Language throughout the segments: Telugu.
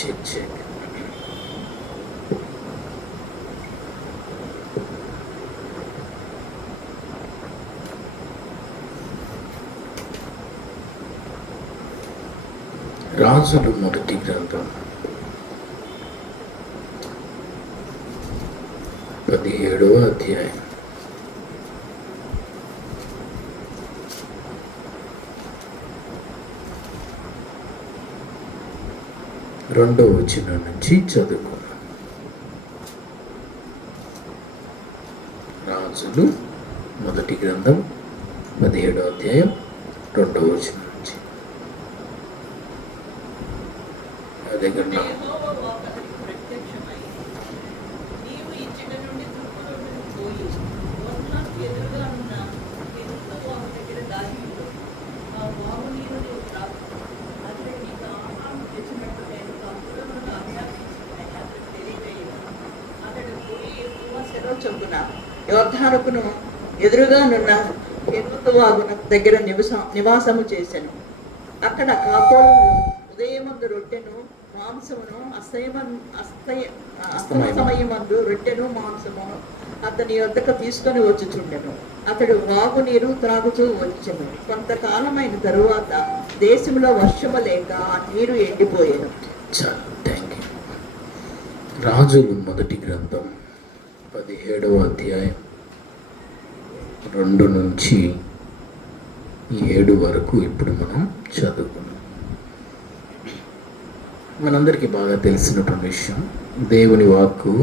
చెక్. రాజులు మొదటి గ్రంథం 17వ అధ్యాయం. రెండవ వచనం నుంచి చదువుకున్నాం. రాజులు మొదటి గ్రంథం 17వ అధ్యాయం 2వ వచనం నుంచి. దగ్గర చొప్పున యోర్దానుకును ఎదురుగా నున్న కెరీతు వాగు దగ్గర నివాసము చేసెను. అక్కడ కాపోలు ఉదయమందు రొట్టెను మాంసమును అస్తమయమందు రొట్టెను మాంసమును అతని యొద్దకు తీసుకొని వచ్చుచుండెను. అతడు వాగు నీరు త్రాగుతూ వచ్చెను. కొంతకాలమైన తరువాత దేశంలో వర్షము లేక ఆ నీరు ఎండిపోయాను. చాలా థ్యాంక్ యూ. రాజులు మొదటి గ్రంథం 17వ అధ్యాయం 2 నుంచి 7 వరకు ఇప్పుడు మనం చదువుకున్నాం. మనందరికీ బాగా తెలిసినటువంటి విషయం, దేవుని వాక్కు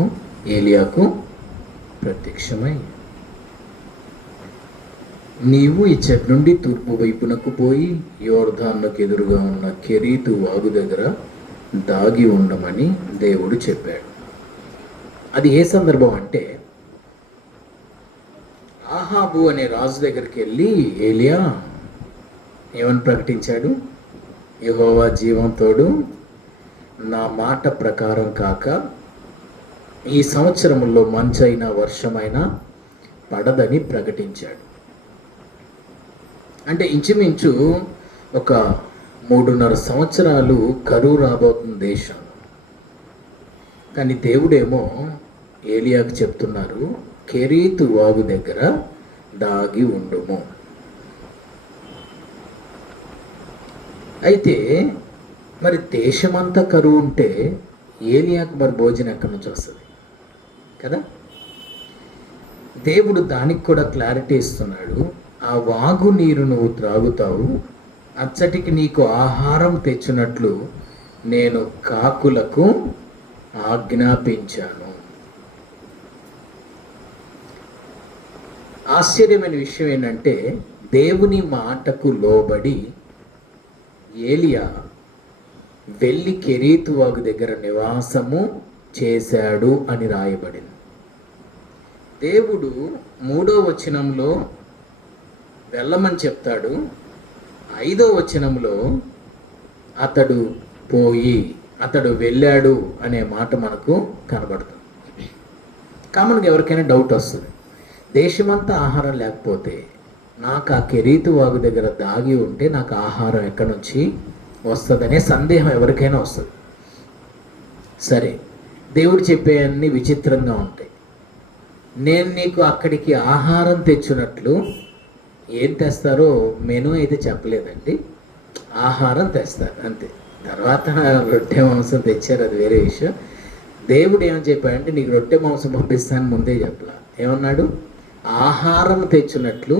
ఏలియాకు ప్రత్యక్షమై, నీవు ఈ చెట్టు నుండి తూర్పు వైపునకు పోయి యోర్దానుకు ఎదురుగా ఉన్న కెరీతు వాగు దగ్గర దాగి ఉండమని దేవుడు చెప్పాడు. అది ఏ సందర్భం అంటే, ఆహాబు అనే రాజు దగ్గరికి వెళ్ళి ఏలియా ఏమని ప్రకటించాడు? యెహోవా జీవంతోడు, నా మాట ప్రకారం కాక ఈ సంవత్సరంలో మంచైనా వర్షమైనా పడదని ప్రకటించాడు. అంటే ఇంచుమించు ఒక 3.5 సంవత్సరాలు కరువు రాబోతుంది దేశం. కానీ దేవుడేమో ఏలియాకు చెప్తున్నారు, కెరీతు వాగు దగ్గర దాగి ఉండుము. అయితే మరి దేశమంతా కరువు ఉంటే ఏలియాకు మరి భోజనం ఎక్కడి నుంచి వస్తుంది కదా? దేవుడు దానికి కూడా క్లారిటీ ఇస్తున్నాడు. ఆ వాగు నీరు నువ్వు త్రాగుతావు, అచ్చటికి నీకు ఆహారం తెచ్చినట్లు నేను కాకులకు ఆజ్ఞాపించాను. ఆశ్చర్యమైన విషయం ఏంటంటే, దేవుని మాటకు లోబడి ఏలియా వెళ్ళి కెరీతు వాగు దగ్గర నివాసము చేశాడు అని రాయబడింది. దేవుడు 3వ వచనంలో వెళ్ళమని చెప్తాడు. 5వ వచనంలో అతడు వెళ్ళాడు అనే మాట మనకు కనబడుతుంది. కామన్గా ఎవరికైనా డౌట్ వస్తుంది, దేశమంతా ఆహారం లేకపోతే నాకు ఆ కెరీతు వాగు దగ్గర దాగి ఉంటే నాకు ఆహారం ఎక్కడి నుంచి వస్తుందనే సందేహం ఎవరికైనా వస్తుంది. సరే, దేవుడు చెప్పేవన్నీ విచిత్రంగా ఉంటాయి. నేను నీకు అక్కడికి ఆహారం తెచ్చినట్లు ఏం తెస్తారో మెనూ అయితే చెప్పలేదండి, ఆహారం తెస్తారు అంతే. తర్వాత రొట్టె మాంసం తెచ్చారు, అది వేరే విషయం. దేవుడు ఏమని చెప్పాడంటే, నీకు రొట్టె మాంసం పంపిస్తాను ముందే చెప్పలా. ఏమన్నాడు? ఆహారం తెచ్చినట్లు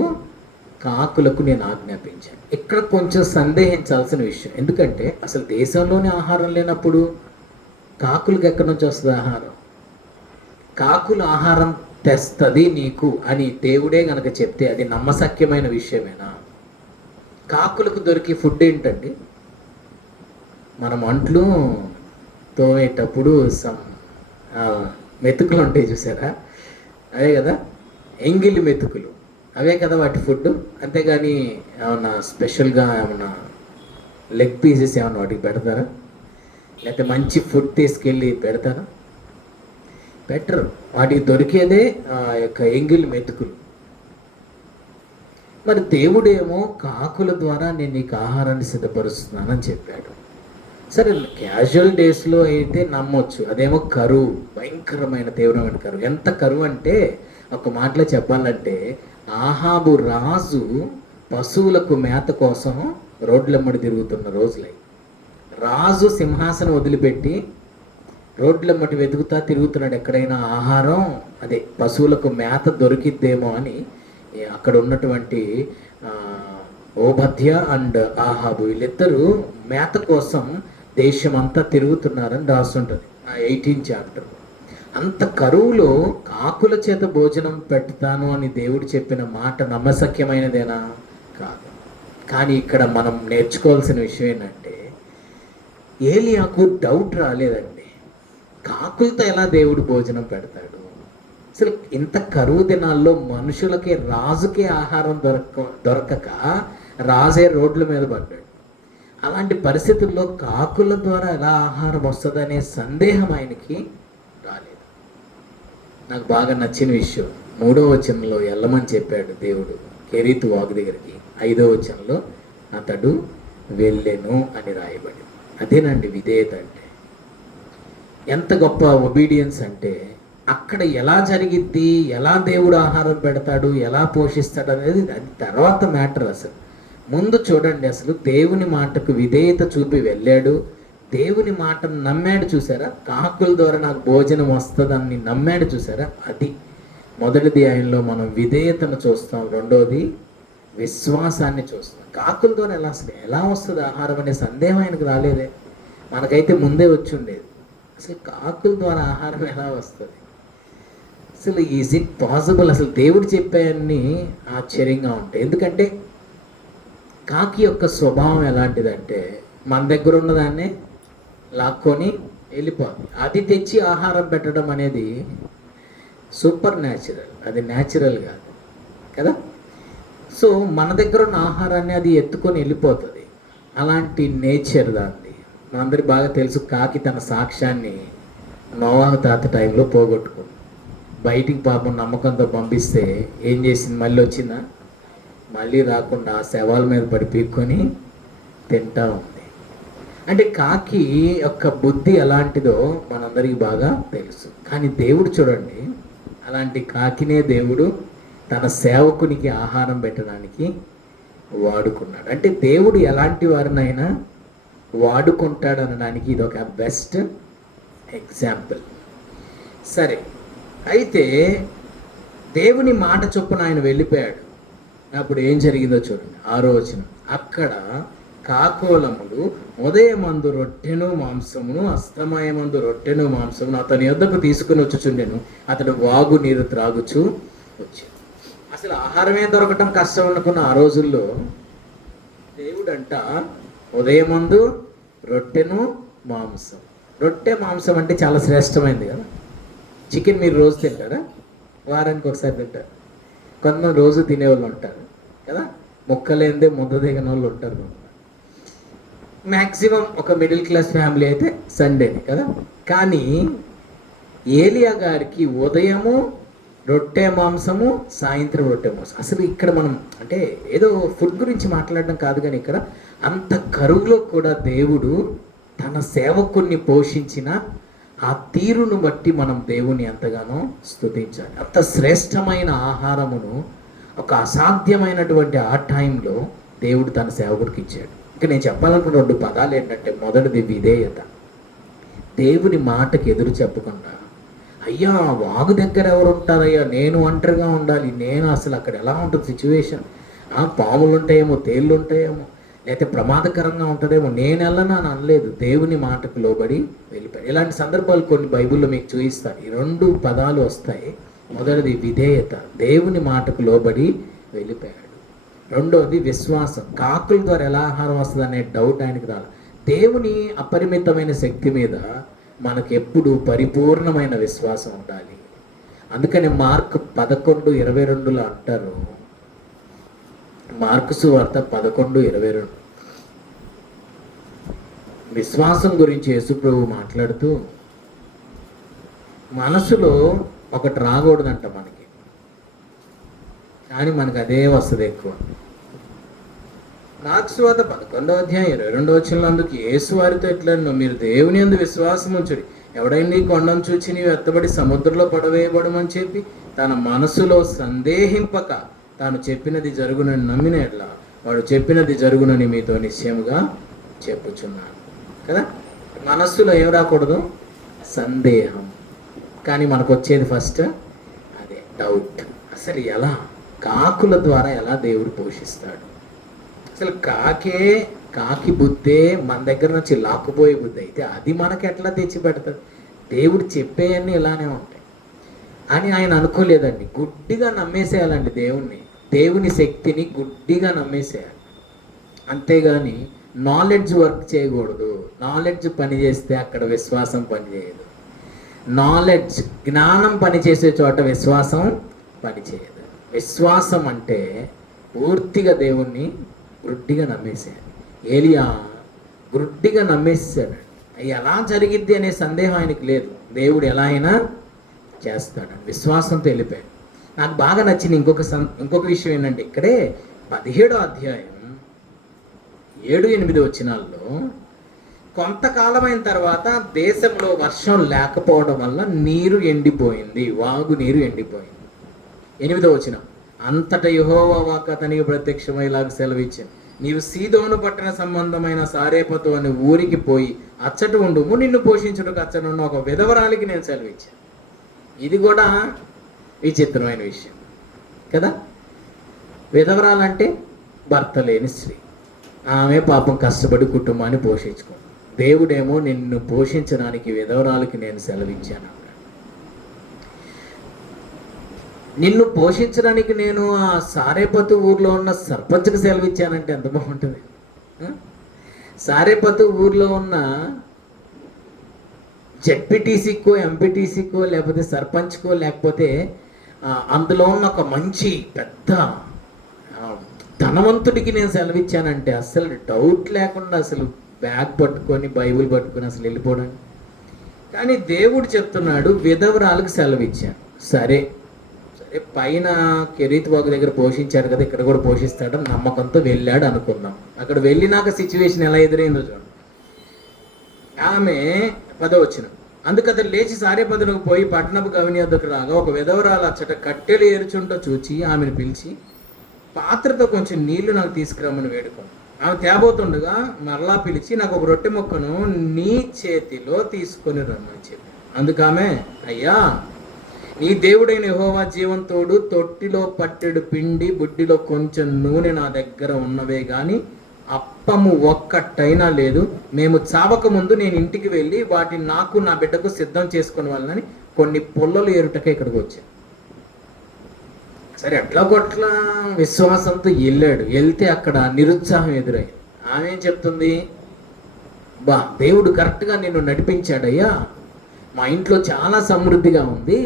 కాకులకు నేను ఆజ్ఞాపించాను. ఇక్కడ కొంచెం సందేహించాల్సిన విషయం. ఎందుకంటే అసలు దేశంలోనే ఆహారం లేనప్పుడు కాకులకు ఎక్కడి నుంచి వస్తుంది ఆహారం? కాకులు ఆహారం తెస్తుంది నీకు అని దేవుడే గనక చెప్తే అది నమ్మశక్యమైన విషయమేనా? కాకులకు దొరికే ఫుడ్ ఏంటండి? మనం అంట్లు తోమేటప్పుడు మెతుకులు ఉంటాయి చూసారా, అవే కదా ఎంగిలి మెతుకులు, అవే కదా వాటి ఫుడ్. అంతేగాని ఏమన్నా స్పెషల్గా ఏమన్నా లెగ్ పీసెస్ ఏమన్నా వాటికి పెడతారా? లేకపోతే మంచి ఫుడ్ తీసుకెళ్ళి పెడతారా? పెట్టరు. వాటికి దొరికేదే ఆ యొక్క ఎంగిలి మెతుకులు. మరి దేవుడేమో కాకుల ద్వారా నేను నీకు ఆహారాన్ని సిద్ధపరుస్తున్నానని చెప్పాడు. సరే, క్యాజువల్ డేస్లో అయితే నమ్మొచ్చు, అదేమో కరువు, భయంకరమైన తీవ్రమైన కరువు. ఎంత కరువు అంటే ఒక మాటలో చెప్పాలంటే ఆహాబు రాజు పశువులకు మేత కోసం రోడ్లమ్మడి తిరుగుతున్న రోజులై. రాజు సింహాసనం వదిలిపెట్టి రోడ్లమ్మటి వెతుకుతా తిరుగుతున్నాడు, ఎక్కడైనా ఆహారం, అదే పశువులకు మేత దొరికిద్దేమో అని. అక్కడ ఉన్నటువంటి ఓబద్య అండ్ ఆహాబు వీళ్ళిద్దరూ మేత కోసం దేశమంతా తిరుగుతున్నారని రాస్తుంటుంది 18th చాప్టర్. అంత కరువులో కాకుల చేత భోజనం పెడతాను అని దేవుడు చెప్పిన మాట నమ్మశక్యమైనదేనా? కాదు. కానీ ఇక్కడ మనం నేర్చుకోవాల్సిన విషయం ఏంటంటే ఏలియాకు డౌట్ రాలేదండి, కాకులతో ఎలా దేవుడు భోజనం పెడతాడు? అసలు ఇంత కరువు దినాల్లో మనుషులకి, రాజుకే ఆహారం దొరకక రాజే రోడ్ల మీద పడ్డాడు. అలాంటి పరిస్థితుల్లో కాకుల ద్వారా ఎలా ఆహారం వస్తుందనే సందేహం ఆయనకి రాలేదు. నాకు బాగా నచ్చిన విషయం 3వ వచనంలో వెళ్ళమని చెప్పాడు దేవుడు కెరీతు వాగు దగ్గరికి. 5వ వచనంలో అతడు వెళ్ళెను అని రాయబడి. అదేనండి విధేయత అంటే. ఎంత గొప్ప ఒబీడియన్స్ అంటే అక్కడ ఎలా జరిగిద్ది, ఎలా దేవుడు ఆహారం పెడతాడు, ఎలా పోషిస్తాడు అనేది అది తర్వాత మ్యాటర్. అసలు ముందు చూడండి, అసలు దేవుని మాటకు విధేయత చూపి వెళ్ళాడు, దేవుని మాటను నమ్మాడు. చూసారా? కాకుల ద్వారా నాకు భోజనం వస్తుందని నమ్మాడు. చూసారా? అది మొదటిది ఆయనలో మనం విధేయతను చూస్తాం, రెండోది విశ్వాసాన్ని చూస్తాం. కాకుల ద్వారా ఎలా వస్తుంది ఆహారం అనే సందేహం ఆయనకు రాలేదే. మనకైతే ముందే వచ్చి ఉండేది. అసలు కాకుల ద్వారా ఆహారం ఎలా వస్తుంది? అసలు ఈజ్ ఇట్ పాసిబుల్? అసలు దేవుడు చెప్పాయన్నీ ఆశ్చర్యంగా ఉంటాయి. ఎందుకంటే కాకి యొక్క స్వభావం ఎలాంటిదంటే మన దగ్గర ఉన్నదాన్ని లాక్కొని వెళ్ళిపోతుంది. అది తెచ్చి ఆహారం పెట్టడం అనేది సూపర్ న్యాచురల్, అది న్యాచురల్ కాదు కదా. సో మన దగ్గర ఉన్న ఆహారాన్ని అది ఎత్తుకొని వెళ్ళిపోతుంది. అలాంటి నేచర్ దాన్ని మనందరికి బాగా తెలుసు. కాకి తన సాక్ష్యాన్ని నోవాహు తాత టైంలో పోగొట్టుకుంది. బయటికి పాపం నమ్మకంతో పంపిస్తే ఏం చేసింది? మళ్ళీ వచ్చిందా? మళ్ళీ రాకుండా ఆ శవాల మీద పడి పీక్కొని తింటా ఉంది. అంటే కాకి యొక్క బుద్ధి ఎలాంటిదో మనందరికీ బాగా తెలుసు. కానీ దేవుడు చూడండి, అలాంటి కాకినే దేవుడు తన సేవకునికి ఆహారం పెట్టడానికి వాడుకున్నాడు. అంటే దేవుడు ఎలాంటి వారినైనా వాడుకుంటాడు అనడానికి ఇది ఒక బెస్ట్ ఎగ్జాంపుల్. సరే, అయితే దేవుని మాట చొప్పున ఆయన వెళ్ళిపోయాడు. అప్పుడు ఏం జరిగిందో చూడండి. 6వ వచనం. అక్కడ కాకోలములు ఉదయమందు రొట్టెను మాంసమును, అస్తమయమందు రొట్టెను మాంసమును అతని యొద్దకు తీసుకుని వచ్చుచుండెను. అతడు వాగు నీరు త్రాగుచూ వచ్చాడు. అసలు ఆహారమే దొరకటం కష్టం అనుకున్న ఆ రోజుల్లో దేవుడంట ఉదయమందు రొట్టెను మాంసం. రొట్టె మాంసం అంటే చాలా శ్రేష్టమైంది కదా. చికెన్ మీరు రోజు తింటారా? వారానికి ఒకసారి తింటారు. కొంతమంది రోజు తినేవాళ్ళు ఉంటారు కదా. ముక్కలేందే ముద్ద దిగని వాళ్ళు ఉంటారు. మ్యాక్సిమం ఒక మిడిల్ క్లాస్ ఫ్యామిలీ అయితే సండేని కదా. కానీ ఏలియా గారికి ఉదయము రొట్టె మాంసము, సాయంత్రం రొట్టె మాంసం. అసలు ఇక్కడ మనం అంటే ఏదో ఫుడ్ గురించి మాట్లాడడం కాదు, కానీ ఇక్కడ అంత కరువులో కూడా దేవుడు తన సేవకుణ్ణి పోషించిన ఆ తీరును బట్టి మనం దేవుని ఎంతగానో స్తుతించాలి. అంత శ్రేష్టమైన ఆహారమును ఒక అసాధ్యమైనటువంటి ఆ టైంలో దేవుడు తన సేవకుడికి ఇచ్చాడు. ఇంకా నేను చెప్పాలనుకున్న 2 పదాలు ఏంటంటే, మొదటిది విధేయత. దేవుని మాటకి ఎదురు చెప్పకుండా, అయ్యా వాగు దగ్గర ఎవరు ఉంటారయ్యా, నేను ఒంటరిగా ఉండాలి, నేను అసలు అక్కడ ఎలా ఉంటుంది సిచ్యువేషన్, పాములు ఉంటాయేమో, తేళ్ళు ఉంటాయేమో, లేకపోతే ప్రమాదకరంగా ఉంటుందేమో, నేను వెళ్ళను అని అనలేదు. దేవుని మాటకు లోబడి వెళ్ళిపోయాడు. ఇలాంటి సందర్భాలు కొన్ని బైబిల్లో మీకు చూపిస్తాను. ఈ 2 పదాలు వస్తాయి. మొదటిది విధేయత, దేవుని మాటకు లోబడి వెళ్ళిపోయాడు. రెండోది విశ్వాసం. కాకుల ద్వారా ఎలా ఆహారం వస్తుంది అనే డౌట్ ఆయనకు రాదు. దేవుని అపరిమితమైన శక్తి మీద మనకు ఎప్పుడు పరిపూర్ణమైన విశ్వాసం ఉండాలి. అందుకని మార్కు 11:22 అంటారు, మార్కు సువార్త 11:22 విశ్వాసం గురించి యేసుప్రభు మాట్లాడుతూ, మనసులో ఒకటి రాకూడదంట మనకి, కానీ మనకు అదే వస్తుంది ఎక్కువ. మార్క్స్ వార్త 11వ అధ్యాయం 22వ వచనంలో అందుకు యేసు వారితో ఇట్లా, మీరు దేవుని యందు విశ్వాసం ఉంచుడి. ఎవడైనా నీ కొండను చూచి నీవు ఎత్తబడి సముద్రంలో పడవేయబడమని చెప్పి తన మనసులో సందేహింపక తాను చెప్పినది జరుగునని నమ్మిన ఎట్లా వాడు చెప్పినది జరుగునని మీతో నిశ్చయముగా చెప్పుచున్నాను కదా. మనస్సులో ఏం రాకూడదు? సందేహం. కానీ మనకు వచ్చేది ఫస్ట్ అదే డౌట్. అసలు ఎలా? కాకుల ద్వారా ఎలా దేవుడు పోషిస్తాడు? అసలు కాకి బుద్ధే మన దగ్గర నుంచి లాక్కుపోయే బుద్ధి అయితే అది మనకి ఎట్లా తెచ్చి పెడతాడు? దేవుడు చెప్పేవన్నీ ఇలానే ఉంటాయి అని ఆయన అనుకోలేదండి. గుడ్డిగా నమ్మేసేయాలండి దేవుని శక్తిని గుడ్డిగా నమ్మేసేయాలి. అంతేగాని నాలెడ్జ్ వర్క్ చేయకూడదు. నాలెడ్జ్ పని చేస్తే అక్కడ విశ్వాసం పనిచేయదు. నాలెడ్జ్ జ్ఞానం పనిచేసే చోట విశ్వాసం పనిచేయదు. విశ్వాసం అంటే పూర్తిగా దేవుణ్ణి గుడ్డిగా నమ్మేసాడు. ఏలియా గుడ్డిగా నమ్మేసాడు. ఎలా జరిగిద్ది అనే సందేహం ఆయనకి లేదు. దేవుడు ఎలా అయినా చేస్తాడని విశ్వాసంతో వెళ్ళిపోయాడు. నాకు బాగా నచ్చింది ఇంకొక విషయం ఏంటంటే, ఇక్కడే 17వ అధ్యాయం 7-8 వచనాల్లో కొంతకాలమైన తర్వాత దేశంలో వర్షం లేకపోవడం వల్ల నీరు ఎండిపోయింది, వాగు నీరు ఎండిపోయింది. 8వ వచనం, అంతటా యెహోవా వాక్కు అతనికి ప్రత్యక్షమయ్యేలాగా సెలవిచ్చాను, నీవు సీదోను పట్టణ సంబంధమైన సారేపతు అనే ఊరికి పోయి అచ్చట ఉండుము, నిన్ను పోషించుటకు అచ్చట ఉన్న ఒక విధవరాలికి నేను సెలవిచ్చాను. ఇది కూడా విచిత్రమైన విషయం కదా. విధవరాలంటే భర్త లేని స్త్రీ. ఆమె పాపం కష్టపడి కుటుంబాన్ని పోషించుకుంది. దేవుడేమో నిన్ను పోషించడానికి విధవరాలకి నేను సెలవిచ్చాను. నిన్ను పోషించడానికి నేను ఆ సారేపతు ఊర్లో ఉన్న సర్పంచ్కి సెలవిచ్చానంటే ఎంత బాగుంటుంది. సారేపతు ఊర్లో ఉన్న జెడ్పీటీసీకో ఎంపీటీసీకో లేకపోతే సర్పంచ్కో లేకపోతే అందులో ఉన్న ఒక మంచి పెద్ద ధనవంతుడికి నేను సెలవిచ్చానంటే అసలు డౌట్ లేకుండా అసలు బ్యాగ్ పట్టుకొని బైబిల్ పట్టుకొని అసలు వెళ్ళిపోవడానికి. కానీ దేవుడు చెప్తున్నాడు విధవరాలకు సెలవిచ్చాను. సరే పైన కెరీత్ వాగు దగ్గర పోషించాడు కదా, ఇక్కడ కూడా పోషిస్తాడని నమ్మకంతో వెళ్ళాడు అనుకుందాం. అక్కడ వెళ్ళినాక సిచ్యువేషన్ ఎలా ఎదురైందో చూడండి. ఆమె 10వ వచనం, అందుకు అతను లేచి సారేపతులకు పోయి పట్టణపు గవిని వద్దకు రాగా ఒక విధవరాలు అచ్చట కట్టెలు ఏరుచుంటూ చూచి ఆమెను పిలిచి పాత్రతో కొంచెం నీళ్లు నాకు తీసుకురమ్మని వేడుకోండి. ఆమె తేబోతుండగా మరలా పిలిచి నాకు ఒక రొట్టె ముక్కను నీ చేతిలో తీసుకొని రమ్మని చెప్పి. అందుకు ఆమె, అయ్యా నీ దేవుడైన యెహోవా జీవంతోడు, తొట్టిలో పట్టెడు పిండి బుడ్డిలో కొంచెం నూనె నా దగ్గర ఉన్నవే గాని అప్పము ఒక్కటైనా లేదు. మేము చావక ముందు నేను ఇంటికి వెళ్ళి వాటిని నాకు నా బిడ్డకు సిద్ధం చేసుకునే వాళ్ళని కొన్ని పొల్లలు ఏరుటకే ఇక్కడికి వచ్చాను. సరే ఎట్లా కొట్లా విశ్వాసంతో వెళ్ళాడు. వెళ్తే అక్కడ నిరుత్సాహం ఎదురై ఆమె ఏం చెప్తుంది, దేవుడు కరెక్ట్గా నిన్ను నడిపించాడయ్యా, మా ఇంట్లో చాలా సమృద్ధిగా ఉంది,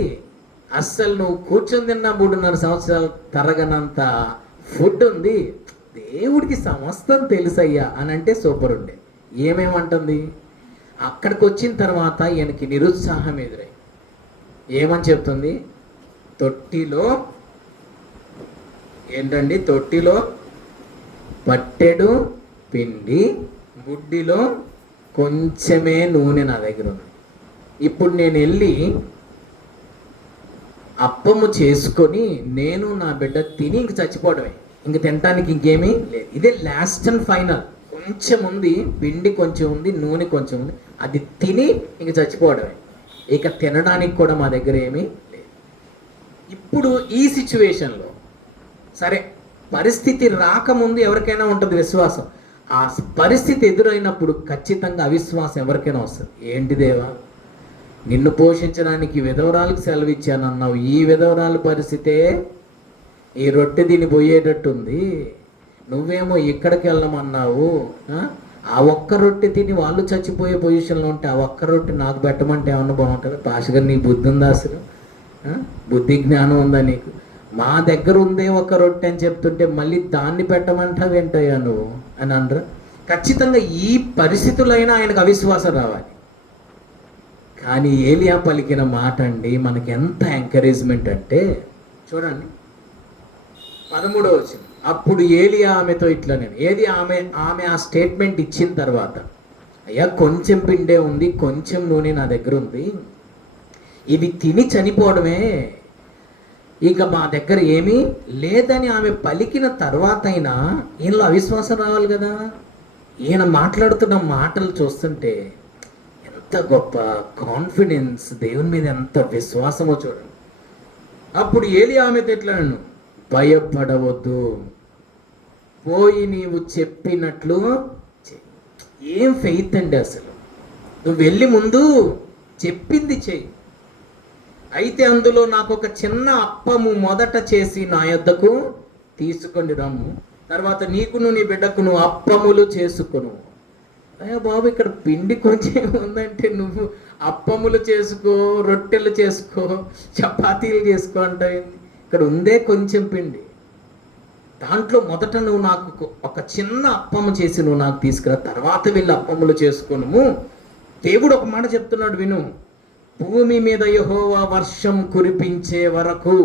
అస్సలు నువ్వు కూర్చొని తిన్నా 3.5 సంవత్సరాలు తరగనంత ఫుడ్ ఉంది, దేవుడికి సమస్తం తెలుసయ్యా అని అంటే సూపర్ ఉండే. ఏమేమంటుంది, అక్కడికి వచ్చిన తర్వాత ఈయనకి నిరుత్సాహం ఎదురై ఏమని చెప్తుంది, తొట్టిలో ఏంటండి, తొట్టిలో పట్టెడు పిండి బుడ్డిలో కొంచెమే నూనె నా దగ్గర ఉంది. ఇప్పుడు నేను వెళ్ళి అప్పము చేసుకొని నేను నా బిడ్డ తిని ఇంక చచ్చిపోవడమే, ఇంక తినటానికి ఇంకేమీ లేదు. ఇదే లాస్ట్ అండ్ ఫైనల్. కొంచెం ఉంది పిండి, కొంచెం ఉంది నూనె, కొంచెం ఉంది, అది తిని ఇంక చచ్చిపోవడమే, ఇక తినడానికి కూడా మా దగ్గర ఏమీ లేదు. ఇప్పుడు ఈ సిచ్యువేషన్లో సరే పరిస్థితి రాకముందు ఎవరికైనా ఉంటుంది విశ్వాసం. ఆ పరిస్థితి ఎదురైనప్పుడు ఖచ్చితంగా అవిశ్వాసం ఎవరికైనా వస్తుంది. ఏంటి దేవా, నిన్ను పోషించడానికి విధవరాలకు సెలవిచ్చానన్నావు, ఈ విధవరాల పరిస్థితే ఈ రొట్టె దీన్ని పోయేటట్టుంది, నువ్వేమో ఇక్కడికి వెళ్ళమన్నావు, ఆ ఒక్క రొట్టె తిని వాళ్ళు చచ్చిపోయే పొజిషన్లో ఉంటే ఆ ఒక్క రొట్టె నాకు పెట్టమంటే ఏమన్నా బాగుంటుంది? పాషగా నీ బుద్ధి ఉందా అసలు? బుద్ధి జ్ఞానం ఉందా నీకు? మా దగ్గర ఉందే ఒక రొట్టె అని చెప్తుంటే మళ్ళీ దాన్ని పెట్టమంటావు ఏంటయ్యా నువ్వు అని అనరా? ఖచ్చితంగా ఈ పరిస్థితులైనా ఆయనకు అవిశ్వాసం రావాలి. కానీ ఏలియా పలికిన మాట అండి మనకి ఎంత ఎంకరేజ్మెంట్ అంటే చూడండి 13వ వచనం, అప్పుడు ఏలియా ఆమెతో ఇట్లా నేను ఏది ఆమె ఆ స్టేట్మెంట్ ఇచ్చిన తర్వాత, అయ్యా కొంచెం పిండే ఉంది, కొంచెం నూనె నా దగ్గర ఉంది, ఇవి తిని చనిపోవడమే, ఇక మా దగ్గర ఏమీ లేదని ఆమె పలికిన తర్వాత అయినా ఈయనలో అవిశ్వాసం రావాలి కదా. ఈయన మాట్లాడుతున్న మాటలు చూస్తుంటే ఎంత గొప్ప కాన్ఫిడెన్స్, దేవుని మీద ఎంత విశ్వాసమో చూడండి. అప్పుడు ఏలియా ఆమెతో ఎట్లా, నన్ను భయపడవద్దు, పోయి నీవు చెప్పినట్లు చెయ్యి. ఏం ఫెయిత్ అండి అసలు. నువ్వు వెళ్ళి ముందు చెప్పింది చెయ్యి. అయితే అందులో నాకు ఒక చిన్న అప్పము మొదట చేసి నా యొద్దకు తీసుకొని రమ్ము, తర్వాత నీకును నీ బిడ్డకును అప్పములు చేసుకును. అయ్యా బాబు, ఇక్కడ పిండి కొంచెం ఉందంటే నువ్వు అప్పములు చేసుకో, రొట్టెలు చేసుకో, చపాతీలు చేసుకో అంటావు. ఇక్కడ ఉందే కొంచెం పిండి, దాంట్లో మొదట నువ్వు నాకు ఒక చిన్న అప్పము చేసి నువ్వు నాకు తీసుకురా, తర్వాత వెళ్ళి అప్పములు చేసుకును. దేవుడు ఒక మాట చెప్తున్నాడు విను, భూమి మీద యెహోవా వర్షం కురిపించే వరకు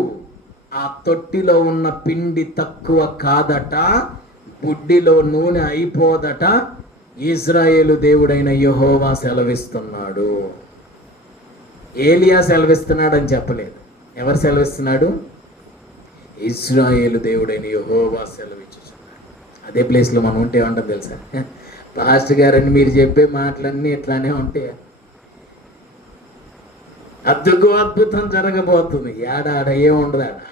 ఆ తొట్టిలో ఉన్న పిండి తక్కువ కాదట, బుడ్డిలో నూనె అయిపోదట, ఇజ్రాయేలు దేవుడైన యెహోవా సెలవిస్తున్నాడు. ఏలియా సెలవిస్తున్నాడు అని చెప్పలేదు. ఎవరు సెలవిస్తున్నాడు? ఇజ్రాయేలు దేవుడైన యెహోవా సెలవిచ్చుచున్నాడు. అదే ప్లేస్లో మనం ఉంటే ఏమంటాం తెలుసా, పాస్టర్ గారని మీరు చెప్పే మాటలన్నీ ఇట్లానే ఉంటాయి, అద్దుకు అద్భుతం జరగబోతుంది, ఆడ ఏముండదు ఆడ,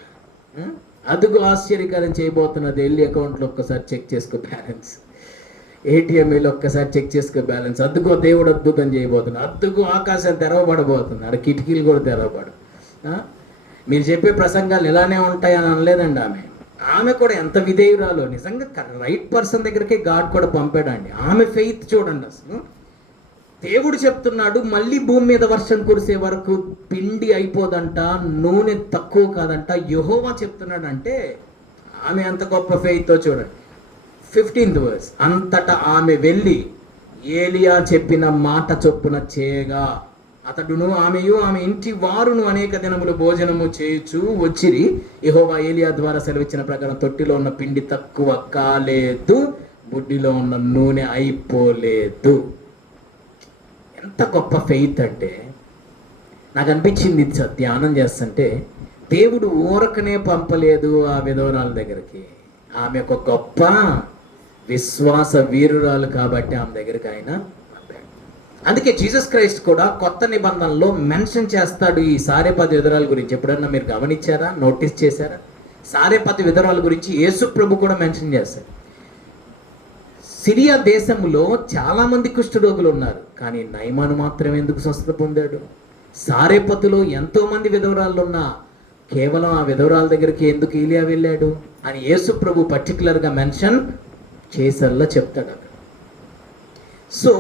అదుగు ఆశ్చర్యకరం చేయబోతున్నది. వెళ్ళి అకౌంట్లో ఒక్కసారి చెక్ చేసుకో బ్యాలెన్స్, ఏటీఎం వెళ్ళి ఒక్కసారి చెక్ చేసుకో బ్యాలెన్స్. అద్దుగో దేవుడు అద్భుతం చేయబోతున్నాడు, అద్దుగో ఆకాశం తెరవబడబోతుంది, ఆడ కిటికీలు కూడా తెరవబడు. మీరు చెప్పే ప్రసంగాలు ఇలానే ఉంటాయని అనలేదండి ఆమె కూడా ఎంత విధేయురాలో. నిజంగా రైట్ పర్సన్ దగ్గరికి గాడ్ కూడా పంపాడండి. ఆమె ఫెయిత్ చూడండి అసలు. దేవుడు చెప్తున్నాడు మళ్ళీ భూమి మీద వర్షం కురిసే వరకు పిండి అయిపోదంట, నూనె తక్కువ కాదంట, యెహోవా చెప్తున్నాడు అంటే ఆమె ఎంత గొప్ప ఫెయిత్తో చూడండి. 15th verse, అంతటా ఆమె వెళ్ళి ఏలియా చెప్పిన మాట చొప్పున చేయగా అతడును ఆమెయు ఆమె ఇంటి వారును అనేక దినములు భోజనము చేయుచు వచ్చిరి. యెహోవా ఏలియా ద్వారా సెలవిచ్చిన ప్రకారం తొట్టిలో ఉన్న పిండి తక్కువ కాలేదు, బుడ్డిలో ఉన్న నూనె అయిపోలేదు. ఎంత గొప్ప ఫెయిత్ అంటే నాకు అనిపించింది. ఇది ధ్యానం చేస్తుంటే దేవుడు ఊరకనే పంపలేదు ఆ విధవరాల దగ్గరికి. ఆమె ఒక గొప్ప విశ్వాస వీరురాలు కాబట్టి ఆమె దగ్గరికి ఆయన పంపాడు. అందుకే జీసస్ క్రైస్ట్ కూడా కొత్త నిబంధనలో మెన్షన్ చేస్తాడు ఈ సారెపతి విధవరాల గురించి. ఎప్పుడన్నా మీరు గమనించారా, నోటీస్ చేశారా? సారెపతి విధవరాల గురించి యేసు ప్రభు కూడా మెన్షన్ చేశారు. సిరియా దేశంలో చాలామంది కుష్ఠరోగులు ఉన్నారు, కానీ నయమాను మాత్రం ఎందుకు స్వస్థత పొందాడు? సారెపతిలో ఎంతోమంది విధవరాళ్ళు ఉన్నా కేవలం ఆ విధవరాల దగ్గరికి ఎందుకు ఏలియా వెళ్ళాడు అని యేసు ప్రభు పర్టికులర్గా మెన్షన్ చేసల్లా చెప్తాడు అక్కడ. సో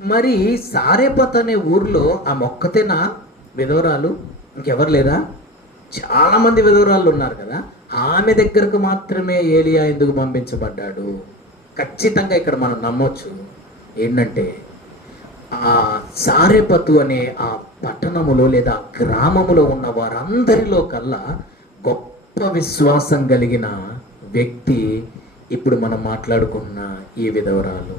మరి సారెపత్ అనే ఊర్లో ఆ మొక్కతేనా విధవరాలు? ఇంకెవరు లేరా? చాలామంది విధవరాళ్ళు ఉన్నారు కదా. ఆమె దగ్గరకు మాత్రమే ఏలియా ఎందుకు పంపించబడ్డాడు? ఖచ్చితంగా ఇక్కడ మనం నమ్మొచ్చు ఏంటంటే ఆ సారెపతు అనే ఆ పట్టణములో లేదా గ్రామములో ఉన్న వారందరిలో కల్లా గొప్ప విశ్వాసం కలిగిన వ్యక్తి ఇప్పుడు మనం మాట్లాడుకున్న ఈ విధవరాలు.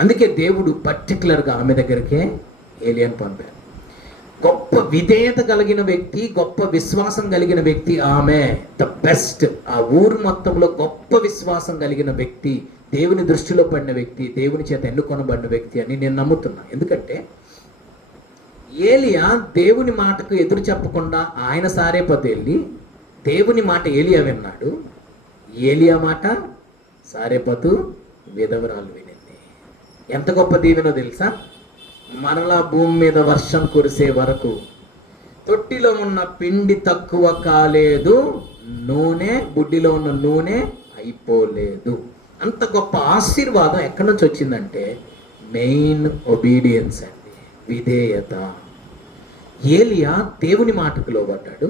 అందుకే దేవుడు పర్టికులర్గా ఆమె దగ్గరికే ఏలియాను పంపారు. గొప్ప విధేయత కలిగిన వ్యక్తి, గొప్ప విశ్వాసం కలిగిన వ్యక్తి ఆమె. The best. ఆ ఊరు మొత్తంలో గొప్ప విశ్వాసం కలిగిన వ్యక్తి, దేవుని దృష్టిలో పడిన వ్యక్తి, దేవుని చేత ఎన్నుకొనబడిన వ్యక్తి అని నేను నమ్ముతున్నా. ఎందుకంటే ఏలియా దేవుని మాటకు ఎదురు చెప్పకుండా ఆయన సారేపతి వెళ్ళి దేవుని మాట ఏలియా విన్నాడు. ఏలియా మాట సారెపతు విధవరాలు వినింది. ఎంత గొప్ప దీవెనో తెలుసా? మరలా భూమి మీద వర్షం కురిసే వరకు తొట్టిలో ఉన్న పిండి తక్కువ కాలేదు, నూనె బుడ్డిలో ఉన్న నూనె అయిపోలేదు. అంత గొప్ప ఆశీర్వాదం ఎక్కడి నుంచి వచ్చిందంటే మెయిన్ ఒబీడియన్స్ అండి, విధేయత. ఏలియా దేవుని మాటకు లోబడ్డాడు,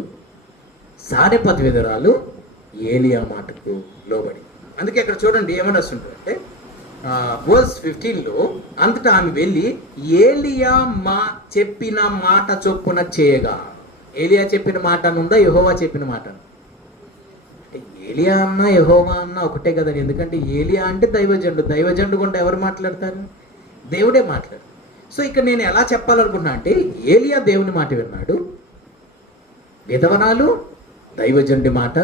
సారెపతు విధవరాలు ఏలియా మాటకు లోబడి. అందుకే ఇక్కడ చూడండి ఏమని వస్తుందంటే వర్స్ 15లో అంతటా ఆమె వెళ్ళి ఏలియా చెప్పిన మాట చొప్పున చేయగా. ఏలియా చెప్పిన మాట ఉందా, యెహోవా చెప్పిన మాట? అంటే ఏలియా అన్న యెహోవా అన్న ఒకటే కదండి. ఎందుకంటే ఏలియా అంటే దైవజనుడు, దైవజనుడు కొంటే ఎవరు మాట్లాడతారు? దేవుడే మాట్లాడు. సో ఇక్కడ నేను ఎలా చెప్పాలనుకున్నా అంటే, ఏలియా దేవుని మాట విన్నాడు, విధవరాలు దైవజనుడి మాట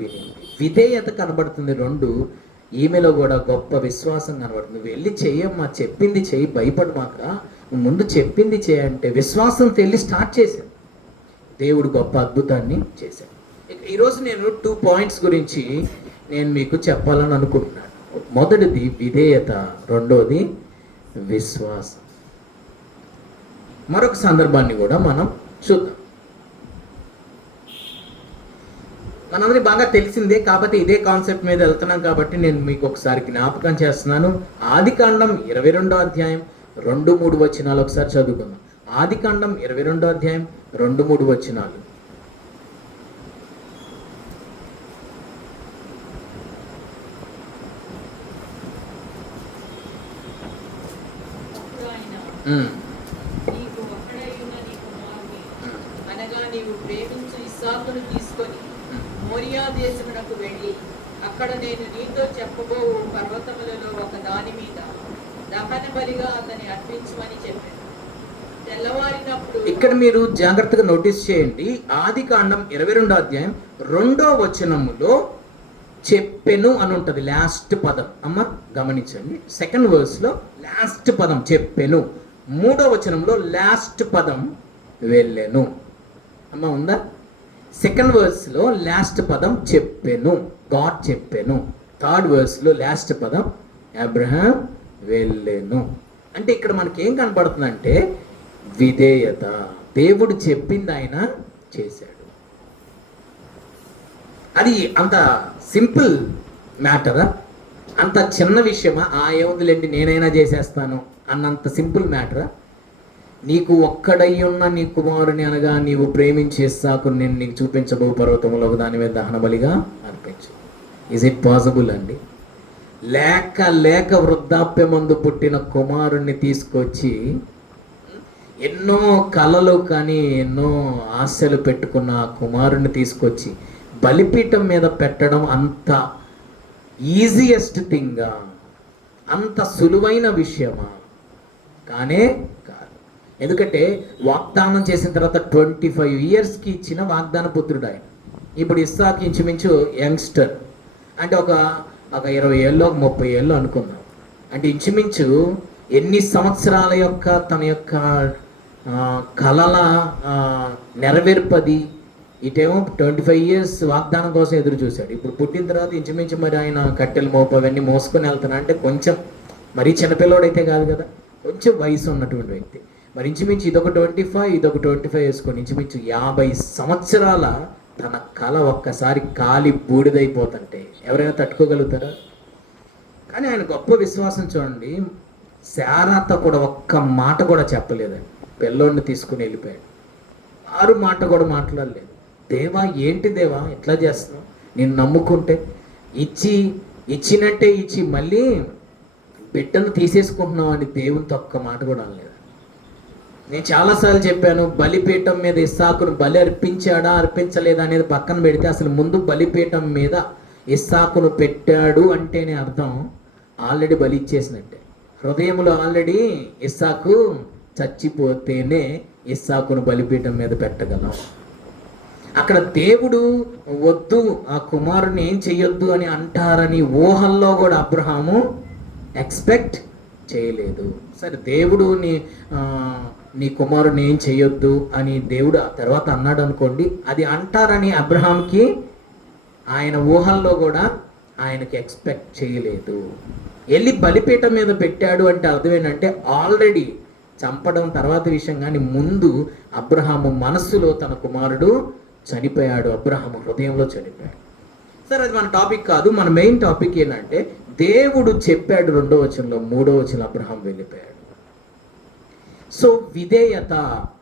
వినింది. విధేయత కనబడుతుంది రెండు. ఈమెలో కూడా గొప్ప విశ్వాసం కనబడుతుంది. నువ్వు వెళ్ళి చెయ్యమ్మా, చెప్పింది చెయ్యి, భయపడమాక, నువ్వు ముందు చెప్పింది చేయంటే విశ్వాసంతో వెళ్ళి స్టార్ట్ చేశాను. దేవుడు గొప్ప అద్భుతాన్ని చేశాడు. ఈరోజు నేను 2 పాయింట్స్ గురించి నేను మీకు చెప్పాలని అనుకుంటున్నాను. మొదటిది విధేయత, రెండోది విశ్వాసం. మరొక సందర్భాన్ని కూడా మనం చూద్దాం. మనందరికీ బాగా తెలిసిందే, కాకపోతే ఇదే కాన్సెప్ట్ మీద వెళ్తున్నాం కాబట్టి నేను మీకు ఒకసారి జ్ఞాపకం చేస్తున్నాను. ఆదికాండం 22వ అధ్యాయం 2-3 వచనాలు ఒకసారి చదువుకుందాం. ఆదికాండం 22వ అధ్యాయం 2-3 వచనాలు. అప్పుడు ఆయన, ఉమ్, నీకు ఒక్కడైయున్న నీ కుమారుని, అనగా నీవు ప్రేమించు ఇస్సాకును తీసుకొని మోరియా దేశమునకు వెళ్ళి, అక్కడ నేను నీతో చెప్పబో పర్వతములలో ఒక దాని మీద దహన బలిగా అతని అర్పించమని చెప్పాను. తెల్లవారినప్పుడు ఇక్కడ మీరు జాగ్రత్తగా నోటీస్ చేయండి. ఆదికాండం 22వ అధ్యాయం 2వ వచనములో చెప్పెను అని ఉంటుంది, లాస్ట్ పదం. అమ్మ గమనించండి, సెకండ్ వర్స్లో లాస్ట్ పదం చెప్పెను, 3వ వచనంలో లాస్ట్ పదం వెళ్ళెను. అమ్మ ఉందా? సెకండ్ వర్స్లో లాస్ట్ పదం చెప్పెను, గాడ్ చెప్పెను. థర్డ్ వర్స్లో లాస్ట్ పదం అబ్రహాం వెళ్ళెను. అంటే ఇక్కడ మనకి ఏం కనపడుతుందంటే విధేయత. దేవుడు చెప్పింది ఆయన చేశాడు. అది అంత సింపుల్ మ్యాటరా? అంత చిన్న విషయమా? ఏముందిలేండి నేనైనా చేసేస్తాను అన్నంత సింపుల్ మ్యాటరా? నీకు ఒక్కడయ్యున్న నీ కుమారుని అనగా నీవు ప్రేమించే ఇస్సాకు నేను నీకు చూపించబో పర్వతంలో ఒక దాని మీద దహన బలిగా అర్పించు. ఈజ్ ఇట్ పాసిబుల్ అండి? లేక లేక వృద్ధాప్యమందు పుట్టిన కుమారుణ్ణి తీసుకొచ్చి, ఎన్నో కలలు కానీ ఎన్నో ఆశలు పెట్టుకున్న ఆ కుమారుణ్ణి తీసుకొచ్చి బలిపీఠం మీద పెట్టడం అంత ఈజియెస్ట్ థింగా? అంత సులువైన విషయమా? కానే కాదు. ఎందుకంటే వాగ్దానం చేసిన తర్వాత 25 ఇయర్స్కి ఇచ్చిన వాగ్దాన పుత్రుడు ఆయన. ఇప్పుడు ఇస్సాకు ఇంచుమించు యంగ్స్టర్, అంటే ఒక 20 ఏళ్ళు 30 ఏళ్ళు అనుకుందాం. అంటే ఇంచుమించు ఎన్ని సంవత్సరాల యొక్క తన యొక్క కలల నెరవేర్పది. ఇటేమో 25 ఇయర్స్ వాగ్దానం కోసం ఎదురు చూశాడు. ఇప్పుడు పుట్టిన తర్వాత ఇంచుమించు మరి ఆయన కట్టెలు మోపు అవన్నీ మోసుకొని వెళ్తున్నా అంటే కొంచెం మరీ చిన్నపిల్లోడైతే కాదు కదా, కొంచెం వయసు ఉన్నటువంటి వ్యక్తి. మరి ఇంచుమించు ఇదొక 25 వేసుకొని ఇంచుమించు 50 సంవత్సరాల తన కళ ఒక్కసారి కాలి బూడిదైపోతుంటే ఎవరైనా తట్టుకోగలుగుతారా? కానీ ఆయన గొప్ప విశ్వాసం చూడండి. శారాతో కూడా ఒక్క మాట కూడా చెప్పలేదండి. పిల్లోడిని తీసుకుని వెళ్ళిపోయాడు. 6 మాట కూడా మాట్లాడలేదు. దేవా ఏంటి దేవా ఎట్లా చేస్తున్నావు? నేను నమ్ముకుంటే ఇచ్చినట్టే ఇచ్చి మళ్ళీ బిడ్డను తీసేసుకుంటున్నావు అని దేవునితో ఒక్క మాట కూడా అనలేదు. నేను చాలాసార్లు చెప్పాను, బలిపీఠం మీద ఇస్సాకును బలి అర్పించాడా అర్పించలేదా అనేది పక్కన పెడితే అసలు ముందు బలిపీఠం మీద ఇస్సాకును పెట్టాడు అంటేనే అర్థం ఆల్రెడీ బలి ఇచ్చేసినట్టే. హృదయంలో ఆల్రెడీ ఇస్సాకు చచ్చిపోతేనే ఇస్సాకును బలిపీఠం మీద పెట్టగలం. అక్కడ దేవుడు వద్దు ఆ కుమారుని ఏం చెయ్యొద్దు అని అంటారని ఊహల్లో కూడా అబ్రహాము ఎక్స్పెక్ట్ చేయలేదు. సరే దేవుడు నీ కుమారుని ఏం చెయ్యొద్దు అని దేవుడు ఆ తర్వాత అన్నాడు అనుకోండి, అది అంటారని అబ్రహాంకి ఆయన ఊహల్లో కూడా ఆయనకి ఎక్స్పెక్ట్ చేయలేదు. వెళ్ళి బలిపీఠం మీద పెట్టాడు అంటే అర్థం ఏంటంటే ఆల్రెడీ చంపడం తర్వాత విషయం, కానీ ముందు అబ్రహాము మనస్సులో తన కుమారుడు చనిపోయాడు, అబ్రహాము హృదయంలో చనిపోయాడు. సరే అది మన టాపిక్ కాదు. మన మెయిన్ టాపిక్ ఏంటంటే దేవుడు చెప్పాడు 2వ వచనంలో, 3వ వచనం అబ్రహాం వెళ్ళిపోయాడు. సో విధేయత,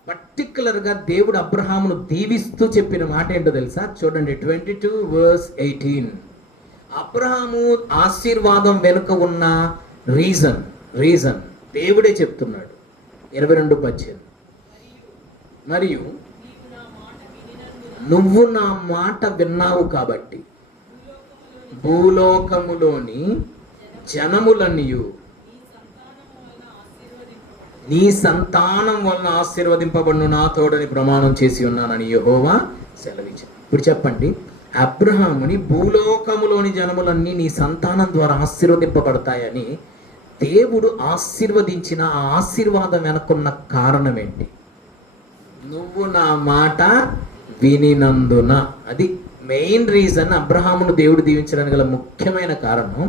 పర్టికులర్గా దేవుడు అబ్రహామును దీవిస్తూ చెప్పిన మాట ఏంటో తెలుసా? చూడండి 22:18. అబ్రహాము ఆశీర్వాదం వెనుక ఉన్న రీజన్ దేవుడే చెప్తున్నాడు. 22:18. మరియు నువ్వు నా మాట విన్నావు కాబట్టి భూలోకములోని జనములన్నీయు నీ సంతానం వలన ఆశీర్వదింపబడును, నా తోడని ప్రమాణం చేసి ఉన్నానని యెహోవా సెలవిచ్చాడు. ఇప్పుడు చెప్పండి, అబ్రహాముని భూలోకములోని జనములన్నీ నీ సంతానం ద్వారా ఆశీర్వదింపబడతాయని దేవుడు ఆశీర్వదించిన ఆ ఆశీర్వాదం వెనకున్న కారణం ఏంటి? నువ్వు నా మాట వినినందున. అది మెయిన్ రీజన్. అబ్రహామును దేవుడు దీవించడానికి గల ముఖ్యమైన కారణం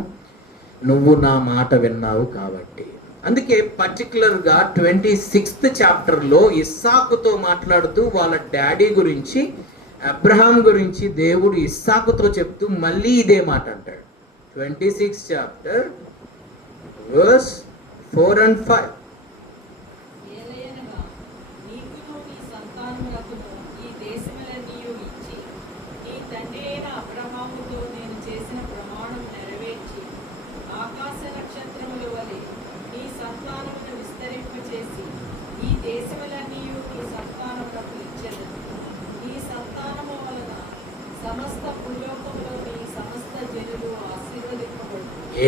నువ్వు నా మాట విన్నావు కాబట్టి. అందుకే పర్టికులర్గా 26th చాప్టర్లో ఇస్సాకుతో మాట్లాడుతూ వాళ్ళ డాడీ గురించి, అబ్రహాం గురించి దేవుడు ఇస్సాకుతో చెప్తూ మళ్ళీ ఇదే మాట అంటాడు. 26th chapter verse 4 and 5.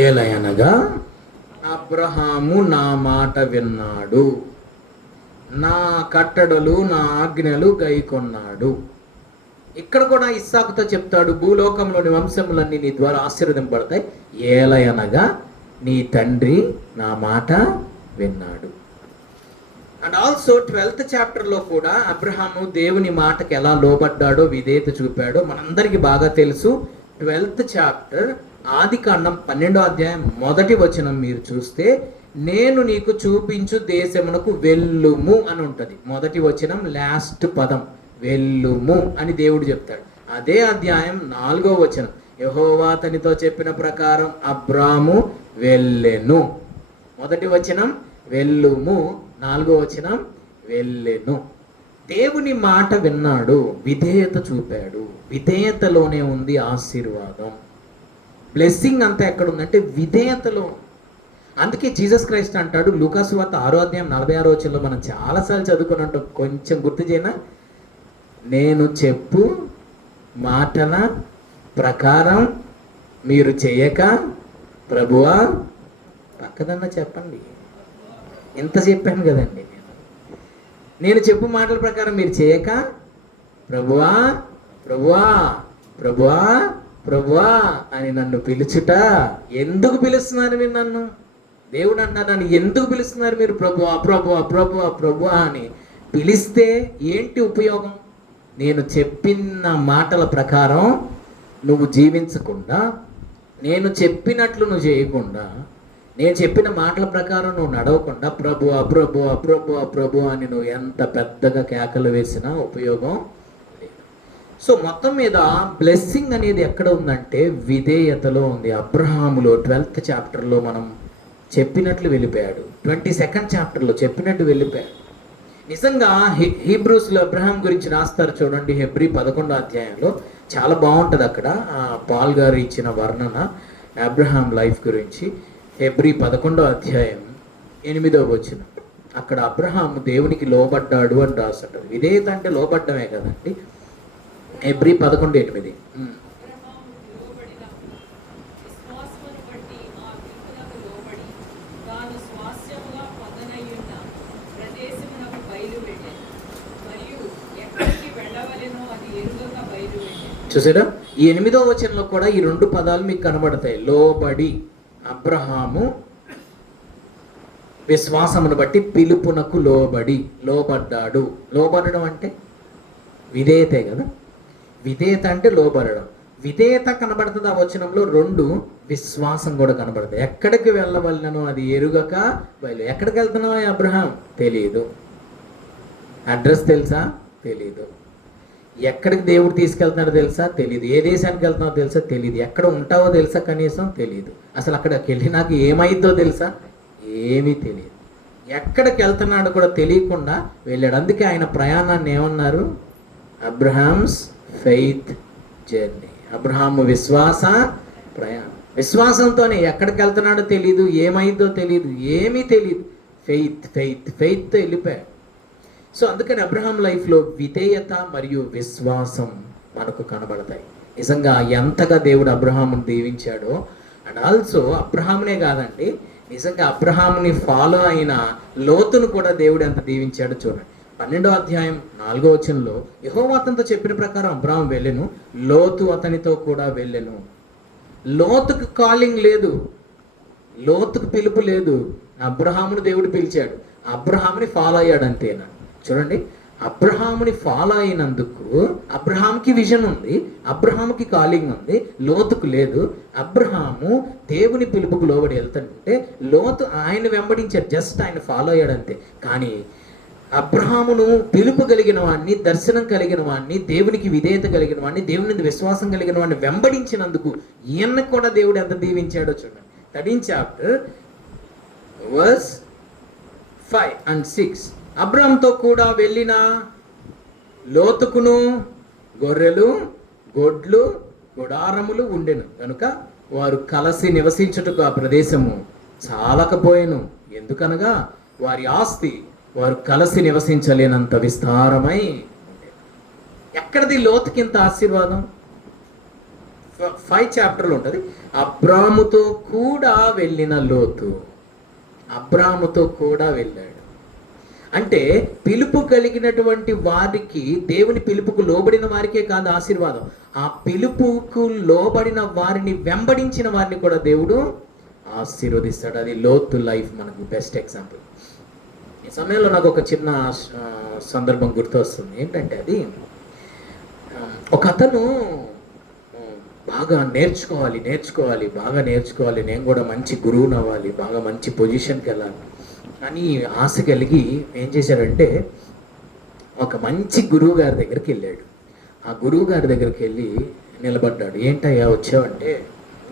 ఏలయనగా అబ్రహాము నా మాట విన్నాడు, నా కట్టడలు నా ఆజ్ఞలు గైకొన్నాడు. ఇక్కడ కూడా ఇస్సాకుతో చెప్తాడు, భూలోకంలోని వంశములన్నీ నీ ద్వారా ఆశీర్వదింపబడతాయి, ఏలయనగా నీ తండ్రి నా మాట విన్నాడు. అండ్ ఆల్సో 12th చాప్టర్లో కూడా అబ్రహాము దేవుని మాటకి ఎలా లోబడ్డాడో, విధేయత చూపాడో మనందరికీ బాగా తెలుసు. 12th చాప్టర్ ఆదికాండం 12వ అధ్యాయం 1వ వచనం మీరు చూస్తే, నేను నీకు చూపించు దేశమునకు వెళ్ళుము అని ఉంటుంది. 1వ వచనం లాస్ట్ పదం వెళ్ళుము అని దేవుడు చెప్తాడు. అదే అధ్యాయం 4వ వచనం, యెహోవా అతనితో చెప్పిన ప్రకారం అబ్రాము వెళ్ళెను. 1వ వచనం వెళ్ళుము, 4వ వచనం వెళ్ళెను. దేవుని మాట విన్నాడు, విధేయత చూపాడు. విధేయతలోనే ఉంది ఆశీర్వాదం. బ్లెస్సింగ్ అంతా ఎక్కడ ఉందంటే విధేయతలో. అందుకే జీసస్ క్రైస్ట్ అంటాడు, లూకాసు వార్త 6వ అధ్యాయం 46వ వచనంలో మనం చాలాసార్లు చదువుకున్నట్టు, కొంచెం గుర్తు చేయనా? నేను చెప్పు మాటల ప్రకారం మీరు చేయక ప్రభువా, పక్కదన్నా చెప్పండి, ఇంత చెప్పాను కదండి. నేను చెప్పు మాటల ప్రకారం మీరు చేయక ప్రభువా ప్రభువా ప్రభువా ప్రభువా అని నన్ను పిలుచుట. ఎందుకు పిలుస్తున్నారు మీరు నన్ను? దేవుడు అంటున్నారు, నన్ను ఎందుకు పిలుస్తున్నారు మీరు ప్రభువా ప్రభువా ప్రభువా ప్రభువా అని? పిలిస్తే ఏంటి ఉపయోగం? నేను చెప్పిన మాటల ప్రకారం నువ్వు జీవించకుండా, నేను చెప్పినట్లు నువ్వు చేయకుండా, నేను చెప్పిన మాటల ప్రకారం నువ్వు నడవకుండా ప్రభువా ప్రభువా ప్రభువా ప్రభువా అని నువ్వు ఎంత పెద్దగా కేకలు వేసినా ఉపయోగం లేదు. సో మొత్తం మీద బ్లెస్సింగ్ అనేది ఎక్కడ ఉందంటే విధేయతలో ఉంది. అబ్రహాములో 12th చాప్టర్లో మనం చెప్పినట్లు వెళ్ళిపోయాడు, 22nd చాప్టర్లో చెప్పినట్టు వెళ్ళిపోయాడు. నిజంగా హీబ్రూస్లో అబ్రహాం గురించి రాస్తారు చూడండి, హెబ్రీ 11వ అధ్యాయంలో చాలా బాగుంటుంది. అక్కడ పాల్ గారు ఇచ్చిన వర్ణన అబ్రహాం లైఫ్ గురించి. హెబ్రీ 11వ అధ్యాయం 8వ వచనం, అక్కడ అబ్రహాము దేవునికి లోబడ్డాడు అని రాస్తుంటారు. విధేయత అంటే లోబడ్డమే కదండి. హెబ్రీ 11:8. చూసారా, ఈ 8వ వచనంలో కూడా ఈ 2 పదాలు మీకు కనబడతాయి. లోబడి. అబ్రహాము విశ్వాసమును బట్టి పిలుపునకు లోబడి, లోబడ్డాడు. లోబడడం అంటే విధేయతే కదా. విధేయత అంటే లోబడడం. విధేయత కనబడుతుంది ఆ వచనంలో, 2 విశ్వాసం కూడా కనబడుతుంది. ఎక్కడికి వెళ్ళవలనో అది ఎరుగక బయలు. ఎక్కడికి వెళ్తున్నావా అబ్రహాం? తెలియదు. అడ్రస్ తెలుసా? తెలీదు. ఎక్కడికి దేవుడు తీసుకెళ్తున్నాడో తెలుసా? తెలీదు. ఏ దేశానికి వెళ్తున్నావో తెలుసా? తెలీదు. ఎక్కడ ఉంటావో తెలుసా? కనీసం తెలీదు. అసలు అక్కడికి వెళ్ళి నాకు ఏమైద్దో తెలుసా? ఏమీ తెలియదు. ఎక్కడికి వెళ్తున్నాడో కూడా తెలియకుండా వెళ్ళాడు. అందుకే ఆయన ప్రయాణాన్ని ఏమన్నారు? Abraham's faith journey. అబ్రహాము విశ్వాస ప్రయాణం. విశ్వాసంతోనే ఎక్కడికి వెళ్తున్నాడో తెలియదు, ఏమైందో తెలియదు, ఏమీ తెలియదు. ఫెయిత్ ఫెయిత్ ఫెయిత్తో వెళ్ళిపోయాడు. సో అందుకని అబ్రహాం లైఫ్లో విధేయత మరియు విశ్వాసం మనకు కనబడతాయి. నిజంగా ఎంతగా దేవుడు అబ్రహామును దీవించాడో. అండ్ ఆల్సో అబ్రహామునే కాదండి, నిజంగా అబ్రహాముని ఫాలో అయిన లోతును కూడా దేవుడు ఎంత దీవించాడో చూడండి. 12వ అధ్యాయం 4వ వచనంలో యెహోవా అతనితో చెప్పిన ప్రకారం అబ్రహాం వెళ్ళెను, లోతు అతనితో కూడా వెళ్ళెను. లోతుకు కాలింగ్ లేదు, లోతుకు పిలుపు లేదు. అబ్రహామును దేవుడు పిలిచాడు, అబ్రహాముని ఫాలో అయ్యాడు అంతేనా. చూడండి, అబ్రహాముని ఫాలో అయినందుకు అబ్రహాంకి విజన్ ఉంది, అబ్రహాంకి కాలింగ్ ఉంది, లోతుకు లేదు. అబ్రహాము దేవుని పిలుపుకు లోబడి వెళ్తుంటే లోతు ఆయన వెంబడించాడు, జస్ట్ ఆయన ఫాలో అయ్యాడు అంతే. కానీ అబ్రహామును పిలుపు కలిగిన వాడిని, దర్శనం కలిగిన వాడిని, దేవునికి విధేయత కలిగిన వాడిని, దేవుని మీద విశ్వాసం కలిగిన వాడిని వెంబడించినందుకు ఈయన కూడా దేవుడు ఎంత దీవించాడో చూడండి. 13th chapter verse 5 and 6. అబ్రహాంతో కూడా వెళ్ళిన లోతుకును గొర్రెలు, గొడ్లు, గుడారములు ఉండెను కనుక వారు కలిసి నివసించుటకు ఆ ప్రదేశము చాలకపోయెను. ఎందుకనగా వారి ఆస్తి వారు కలిసి నివసించలేనంత విస్తారమై ఉండేది. ఎక్కడిది లోతుకింత ఆశీర్వాదం? 5 chapterలో ఉంటుంది. అబ్రాముతో కూడా వెళ్ళిన లోతు, అబ్రాముతో కూడా వెళ్ళాడు. అంటే పిలుపు కలిగినటువంటి వారికి, దేవుని పిలుపుకు లోబడిన వారికే కాదు ఆశీర్వాదం, ఆ పిలుపుకు లోబడిన వారిని వెంబడించిన వారిని కూడా దేవుడు ఆశీర్వదిస్తాడు. అది లోతు లైఫ్ మనకు బెస్ట్ ఎగ్జాంపుల్. ఈ సమయంలో నాకు ఒక చిన్న సందర్భం గుర్తొస్తుంది. ఏంటంటే అది ఒక అతను బాగా నేర్చుకోవాలి, నేను కూడా మంచి గురువుని అవ్వాలి, బాగా మంచి పొజిషన్కి వెళ్ళాలి అని ఆశ కలిగి ఏం చేశాడంటే ఒక మంచి గురువు గారి దగ్గరికి వెళ్ళాడు. ఆ గురువు గారి దగ్గరికి వెళ్ళి నిలబడ్డాడు. ఏంటయ్యా వచ్చావంటే,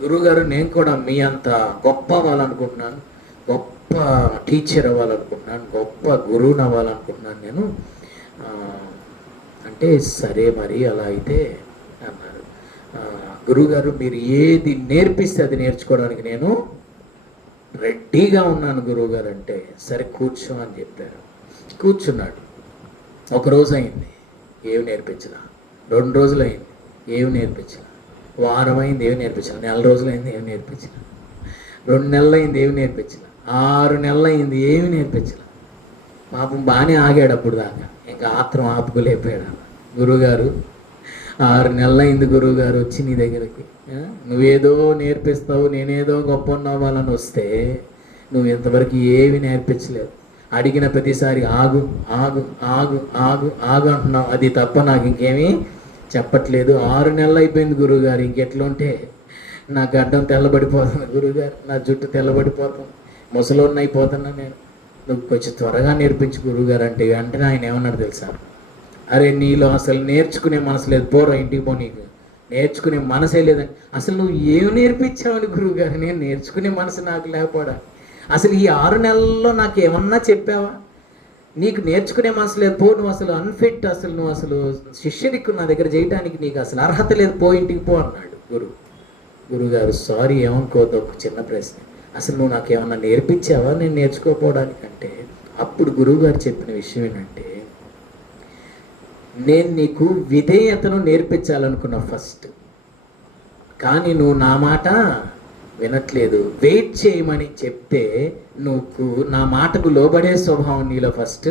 గురువుగారు నేను కూడా మీ అంత గొప్ప అవ్వాలనుకుంటున్నాను, గొప్ప టీచర్ అవ్వాలనుకుంటున్నాను, గొప్ప గురువుని అవ్వాలనుకుంటున్నాను నేను అంటే, సరే మరి అలా అయితే అన్నారు. గురువుగారు మీరు ఏది నేర్పిస్తే అది నేర్చుకోవడానికి నేను రెడీగా ఉన్నాను గురువుగారు అంటే, సరే కూర్చో అని చెప్పారు. కూర్చున్నాడు. ఒక రోజు అయింది, ఏమి నేర్పించలా. 2 రోజులు అయింది, ఏమి నేర్పించలా. వారం అయింది, ఏమి నేర్పించలా. 4 రోజులు అయింది, ఏమి నేర్పించలా. 2 నెలలు అయింది, ఏమి నేర్పించలా. 6 నెలలు అయింది, ఏమి నేర్పించలా. పాపం బాగానే ఆగాడు అప్పుడు దాకా, ఇంకా ఆత్రం ఆపుకోలేకపోయాడు. గురువుగారు 6 నెలలు అయింది గురువుగారు వచ్చి నీ దగ్గరికి, నువ్వేదో నేర్పిస్తావు, నేనేదో గొప్ప అవ్వాలని వస్తే నువ్వు ఇంతవరకు ఏమి నేర్పించలేదు. అడిగిన ప్రతిసారి ఆగు ఆగు ఆగు ఆగు ఆగు అంటున్నావు, అది తప్ప నాకు ఇంకేమీ చెప్పట్లేదు. 6 నెలలు అయిపోయింది గురువుగారు, ఇంకెట్లా ఉంటే నా గడ్డం తెల్లబడిపోతుంది గురువుగారు, నా జుట్టు తెల్లబడిపోతుంది, ముసలోడిని అయిపోతున్నా నేను, నువ్వు కొంచెం త్వరగా నేర్పించు గురువుగారు అంటే, వెంటనే ఆయన ఏమన్నాడు తెలుసా? అరే నీలో అసలు నేర్చుకునే మనసు లేదు, పోరా ఇంటికి పో, నీకు నేర్చుకునే మనసే లేదని. అసలు నువ్వు ఏమి నేర్పించావని గురువుగారు, నేను నేర్చుకునే మనసు నాకు లేకపోడా, అసలు ఈ 6 నెలల్లో నాకు ఏమన్నా చెప్పావా? నీకు నేర్చుకునే మనసు లేదు, పో, నువ్వు అసలు అన్ఫిట్, అసలు నువ్వు అసలు శిష్యరిక్కు నా దగ్గర చేయడానికి నీకు అసలు అర్హత లేదు, పో ఇంటికి పో అన్నాడు గురువుగారు. సారీ ఏమనుకోవద్దు, ఒక చిన్న ప్రశ్న, అసలు నువ్వు నాకు ఏమన్నా నేర్పించావా నేను నేర్చుకోకపోవడానికంటే? అప్పుడు గురువుగారు చెప్పిన విషయం ఏంటంటే, నేను నీకు విధేయతను నేర్పించాలనుకున్నా ఫస్ట్, కానీ నువ్వు నా మాట వినట్లేదు. వెయిట్ చేయమని చెప్తే నువ్వు నా మాటకు లోబడే స్వభావం నీలో ఫస్ట్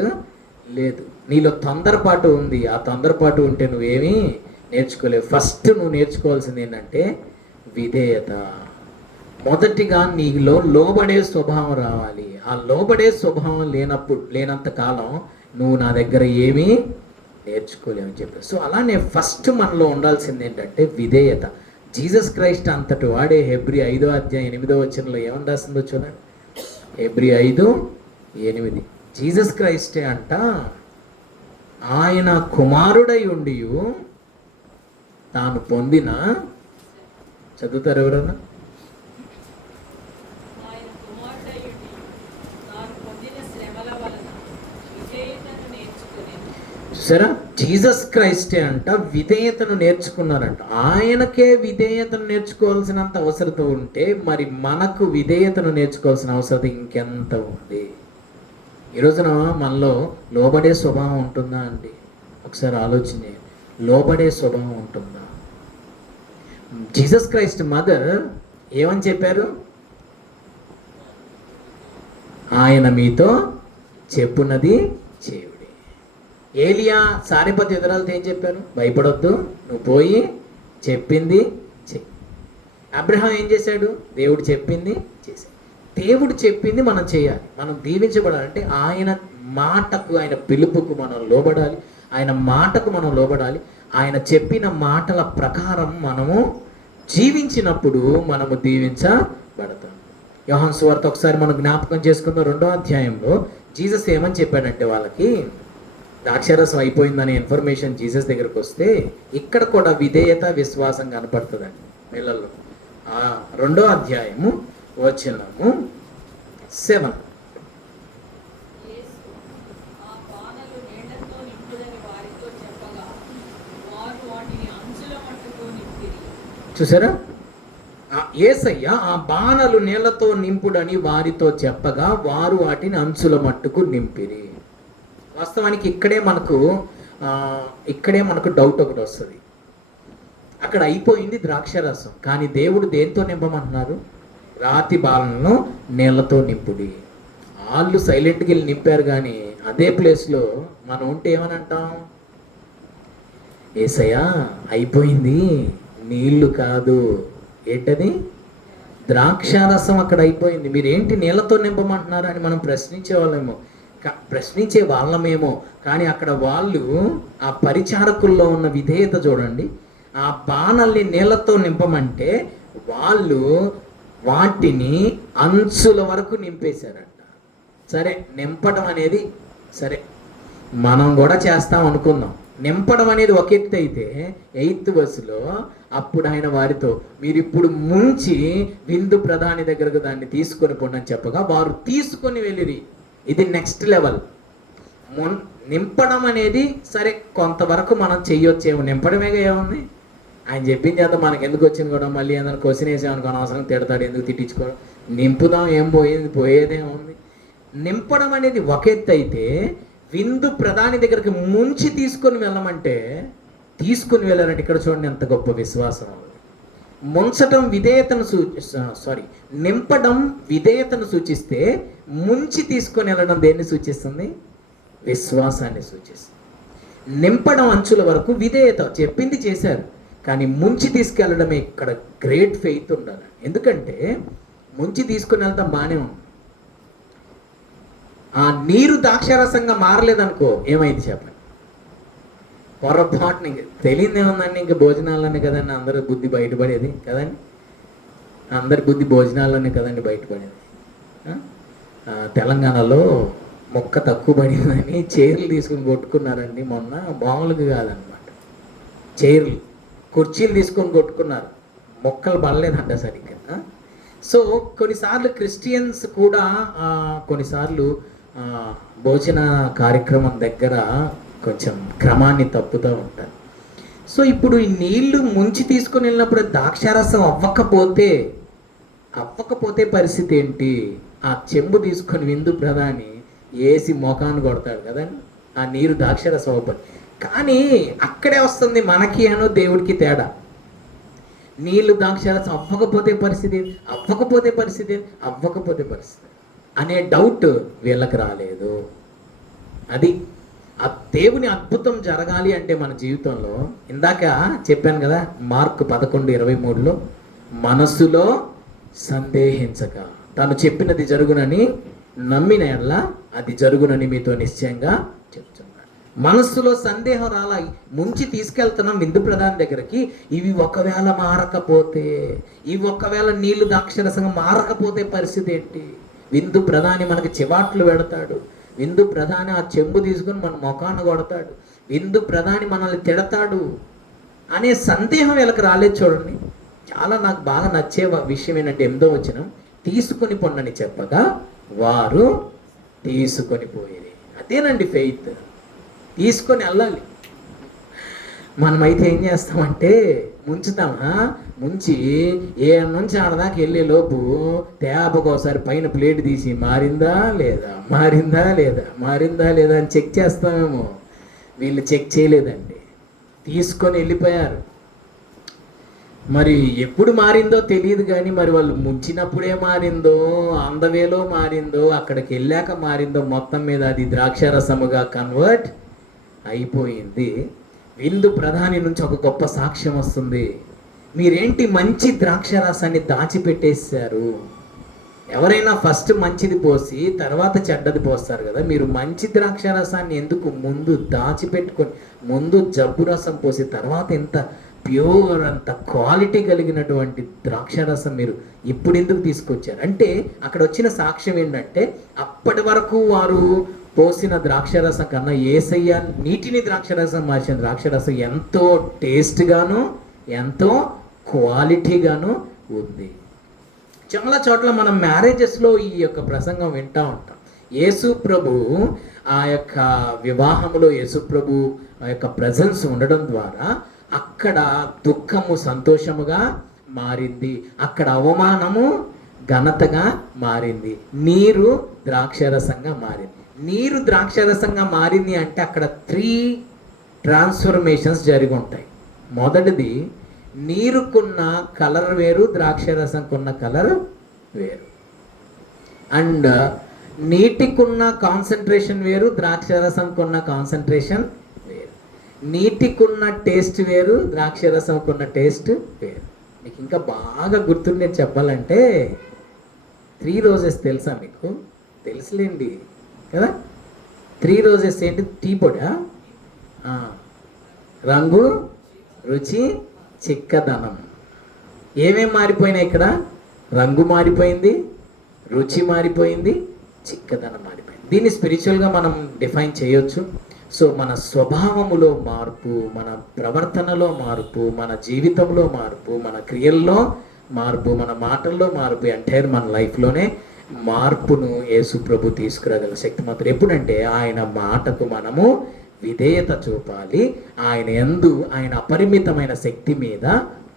లేదు, నీలో తొందరపాటు ఉంది. ఆ తొందరపాటు ఉంటే నువ్వేమీ నేర్చుకోలేవు. ఫస్ట్ నువ్వు నేర్చుకోవాల్సింది ఏంటంటే విధేయత. మొదటిగా నీలో లోబడే స్వభావం రావాలి. ఆ లోబడే స్వభావం లేనంత కాలం నువ్వు నా దగ్గర ఏమీ నేర్చుకోలేమని చెప్పారు. సో అలానే ఫస్ట్ మనలో ఉండాల్సింది ఏంటంటే విధేయత. జీసస్ క్రైస్ట్ అంతటి వాడే హెబ్రీ 5వ అధ్యాయం 8వ వచనంలో ఏమని రాసిందో చూడండి. హెబ్రీ 5:8 జీసస్ క్రైస్టే అంట ఆయన కుమారుడై ఉండి తాను పొందిన, చదువుతారు ఎవరన్నా? సరే, జీసస్ క్రైస్టే అంట విధేయతను నేర్చుకున్నారంట. ఆయనకే విధేయతను నేర్చుకోవాల్సినంత అవసరత ఉంటే మరి మనకు విధేయతను నేర్చుకోవాల్సిన అవసరం ఇంకెంత ఉంది? ఈ రోజున మనలో లోబడే స్వభావం ఉంటుందా అండి? ఒకసారి ఆలోచన, లోబడే స్వభావం ఉంటుందా? జీసస్ క్రైస్ట్ మదర్ ఏమని చెప్పారు? ఆయన మీతో చెప్పున్నది చేయుడి. ఏలియా సారెపతి ఎదురాలతో ఏం చెప్పాను? భయపడొద్దు, నువ్వు పోయి చెప్పింది చెయ్యి. అబ్రహాం ఏం చేశాడు? దేవుడు చెప్పింది చేశాడు. దేవుడు చెప్పింది మనం చేయాలి. మనం దీవించబడాలంటే ఆయన మాటకు, ఆయన పిలుపుకు మనం లోబడాలి. ఆయన మాటకు మనం లోబడాలి. ఆయన చెప్పిన మాటల ప్రకారం మనము జీవించినప్పుడు మనము దీవించబడతాం. యోహాను సువార్త ఒకసారి మనం జ్ఞాపకం చేసుకున్న 2వ అధ్యాయంలో జీసస్ ఏమని చెప్పాడంటే, వాళ్ళకి ద్రాక్షారసం అయిపోయిందనే ఇన్ఫర్మేషన్ జీసస్ దగ్గరకు వస్తే ఇక్కడ కూడా విధేయత, విశ్వాసం కనపడుతుందండి పిల్లల్లో. 2వ అధ్యాయము వచనము 7. చూసారా? యేసయ్య ఆ బాణలు నీళ్లతో నింపుడని వారితో చెప్పగా వారు వాటిని అంచుల మట్టుకు నింపిరి. వాస్తవానికి ఇక్కడే మనకు డౌట్ ఒకటి వస్తుంది. అక్కడ అయిపోయింది ద్రాక్షరసం, కానీ దేవుడు దేంతో నింపమంటున్నారు? రాతి బాణలను నీళ్లతో నింపుడి. వాళ్ళు సైలెంట్కి వెళ్ళి నింపారు, కానీ అదే ప్లేస్లో మనం ఉంటే ఏమని అంటాం? యేసయ్య అయిపోయింది, నీళ్లు కాదు, ఏంటది? ద్రాక్షారసం అక్కడ అయిపోయింది, మీరేంటి నీళ్ళతో నింపమంటున్నారు అని మనం ప్రశ్నించే వాళ్ళమేమో. కానీ అక్కడ వాళ్ళు, ఆ పరిచారకుల్లో ఉన్న విధేయత చూడండి. ఆ బాణల్ని నీళ్ళతో నింపమంటే వాళ్ళు వాటిని అంచుల వరకు నింపేశారంట. సరే, నింపడం అనేది సరే మనం కూడా చేస్తాం అనుకుందాం. నింపడం అనేది ఒక ఎత్తు అయితే 8th verseలో అప్పుడు ఆయన వారితో, మీరు ఇప్పుడు ముంచి విందు ప్రధాని దగ్గరకు దాన్ని తీసుకొని పోండి అని చెప్పగా వారు తీసుకొని వెళ్ళిరి. ఇది నెక్స్ట్ లెవెల్. నింపడం అనేది సరే కొంతవరకు మనం చెయ్యొచ్చేమో, నింపడమేగా ఏముంది? ఆయన చెప్పిన చేత మనకి ఎందుకు వచ్చింది కూడా, మళ్ళీ ఏదైనా క్వశ్చన్ వేసామనుకో అనవసరం తిడతాడు, ఎందుకు తిట్టించుకోవడం, నింపుదాం, ఏం పోయేదేముంది? నింపడం అనేది ఒక ఎత్తు అయితే విందు ప్రధాని దగ్గరికి ముంచి తీసుకొని వెళ్ళమంటే తీసుకుని వెళ్ళారంటే ఇక్కడ చూడండి ఎంత గొప్ప విశ్వాసం. ముంచటం నింపడం విధేయతను సూచిస్తే, ముంచి తీసుకొని వెళ్ళడం దేన్ని సూచిస్తుంది? విశ్వాసాన్ని సూచిస్తుంది. నింపడం అంచుల వరకు విధేయత, చెప్పింది చేశారు, కానీ ముంచి తీసుకెళ్ళడమే ఇక్కడ గ్రేట్ ఫెయిత్ ఉండాలి. ఎందుకంటే ముంచి తీసుకుని వెళ్తాం బాగానే ఉంది, ఆ నీరు ద్రాక్షారసంగా మారలేదనుకో ఏమైంది చెప్పండి? పొరపాటుని తెలియదు ఏముందండి, ఇంకా భోజనాల్లోనే కదండి అందరూ బుద్ధి బయటపడేది కదండి, అందరి బుద్ధి భోజనాల్లోనే కదండి బయటపడేది. తెలంగాణలో మొక్క తక్కువ పడిందని చైర్లు తీసుకుని కొట్టుకున్నారండి మొన్న, మామూలుగా కాదనమాట. చైర్లు, కుర్చీలు తీసుకొని కొట్టుకున్నారు, మొక్కలు పడలేదంట సరిగ్గా. సో కొన్నిసార్లు క్రిస్టియన్స్ కూడా కొన్నిసార్లు భోజన కార్యక్రమం దగ్గర కొంచెం క్రమాన్ని తప్పుతూ ఉంటారు. సో ఇప్పుడు ఈ నీళ్లు ముంచి తీసుకొని వెళ్ళినప్పుడు ద్రాక్షారసం అవ్వకపోతే పరిస్థితి ఏంటి? ఆ చెంబు తీసుకొని విందు ప్రధాని వేసి మోకాన్ని కొడతాడు కదండి, ఆ నీరు ద్రాక్షారసం అవ్వదు. కానీ అక్కడే వస్తుంది మనకి అనో దేవుడికి తేడా. నీళ్లు ద్రాక్షారసం అవ్వకపోతే పరిస్థితి అనే డౌట్ వీళ్ళకి రాలేదు. అది ఆ దేవుని అద్భుతం జరగాలి అంటే మన జీవితంలో, ఇందాక చెప్పాను కదా మార్కు 11:23లో, మనస్సులో సందేహించక తను చెప్పినది జరుగునని నమ్మిన ఎడల అది జరుగునని మీతో నిశ్చయంగా చెప్తున్నాను. మనస్సులో సందేహం రాలా. ముంచి తీసుకెళ్తున్నాం విందు ప్రధాని దగ్గరికి, ఇవి ఒకవేళ మారకపోతే, నీళ్లు ద్రాక్షరసంగా మారకపోతే పరిస్థితి ఏంటి? విందు ప్రధాని మనకి చివాట్లు పెడతాడు, విందు ప్రధాని ఆ చెంబు తీసుకుని మన మొఖాన్ని కొడతాడు, విందు ప్రధాని మనల్ని తిడతాడు అనే సందేహం వీళ్ళకి రాలేదు. చూడండి, చాలా నాకు బాగా నచ్చే విషయం ఏంటంటే 8వ వచనం, తీసుకొని పొండని చెప్పగా వారు తీసుకొని పోయేది. అదేనండి ఫెయిత్, తీసుకొని వెళ్ళాలి. మనమైతే ఏం చేస్తామంటే ముంచుతామా, ముంచి ఏ నుంచి ఆడదాకా వెళ్ళే లోపు తేపకోసారి పైన ప్లేట్ తీసి మారిందా లేదా అని చెక్ చేస్తామేమో. వీళ్ళు చెక్ చేయలేదండి, తీసుకొని వెళ్ళిపోయారు. మరి ఎప్పుడు మారిందో తెలియదు కానీ మరి వాళ్ళు ముంచినప్పుడే మారిందో, అందవేలో మారిందో, అక్కడికి వెళ్ళాక మారిందో, మొత్తం మీద అది ద్రాక్షారసముగా కన్వర్ట్ అయిపోయింది. విందు ప్రధాని నుంచి ఒక గొప్ప సాక్ష్యం వస్తుంది. మీరేంటి మంచి ద్రాక్షారసాన్ని దాచిపెట్టేశారు. ఎవరైనా ఫస్ట్ మంచిది పోసి తర్వాత చెడ్డది పోస్తారు కదా, మీరు మంచి ద్రాక్షారసాన్ని ఎందుకు ముందు దాచిపెట్టుకొని, ముందు జబ్బు రసం పోసి తర్వాత ఎంత ప్యూర్, అంత క్వాలిటీ కలిగినటువంటి ద్రాక్షారసం మీరు ఇప్పుడు ఎందుకు తీసుకొచ్చారు అంటే, అక్కడ వచ్చిన సాక్ష్యం ఏంటంటే, అప్పటి వరకు వారు పోసిన ద్రాక్షారసం కన్నా యేసయ్య నీటిని ద్రాక్షారసం మార్చిన ద్రాక్షారసం ఎంతో టేస్ట్గాను ఎంతో క్వాలిటీగాను ఉంది. చాలా చోట్ల మనం మ్యారేజెస్లో ఈ యొక్క ప్రసంగం వింటూ ఉంటాం. యేసు ప్రభు ఆ యొక్క వివాహంలో యేసు ప్రభు ఆ యొక్క ప్రజెన్స్ ఉండడం ద్వారా అక్కడ దుఃఖము సంతోషముగా మారింది, అక్కడ అవమానము ఘనతగా మారింది, నీరు ద్రాక్షరసంగా మారింది. నీరు ద్రాక్షరసంగా మారింది అంటే అక్కడ 3 ట్రాన్స్ఫర్మేషన్స్ జరిగి ఉంటాయి. మొదటిది, నీరుకున్న కలర్ వేరు, ద్రాక్షరసంకున్న కలర్ వేరు. అండ్ నీటికున్న కాన్సన్ట్రేషన్ వేరు, ద్రాక్షరసంకున్న కాన్సన్ట్రేషన్ వేరు. నీటికున్న టేస్ట్ వేరు, ద్రాక్షరసంకున్న టేస్ట్ వేరు. మీకు ఇంకా బాగా గుర్తుండేది చెప్పాలంటే 3 రోజెస్ తెలుసా మీకు? తెలుసులేండి కదా. 3 రోజెస్ ఏంటి? టీ పొడా, రంగు, రుచి, చిక్కదనం. ఏమేం మారిపోయినాయి ఇక్కడ? రంగు మారిపోయింది, రుచి మారిపోయింది, చిక్కదనం మారిపోయింది. దీన్ని స్పిరిచువల్గా మనం డిఫైన్ చేయొచ్చు. సో మన స్వభావములో మార్పు, మన ప్రవర్తనలో మార్పు, మన జీవితంలో మార్పు, మన క్రియల్లో మార్పు, మన మాటల్లో మార్పు, ఎంటైర్ మన లైఫ్లోనే మార్పును యేసు ప్రభు తీసుకురాగల శక్తి మాత్రం. ఎప్పుడంటే ఆయన మాటకు మనము విధేయత చూపాలి. ఆయన యందు ఆయన అపరిమితమైన శక్తి మీద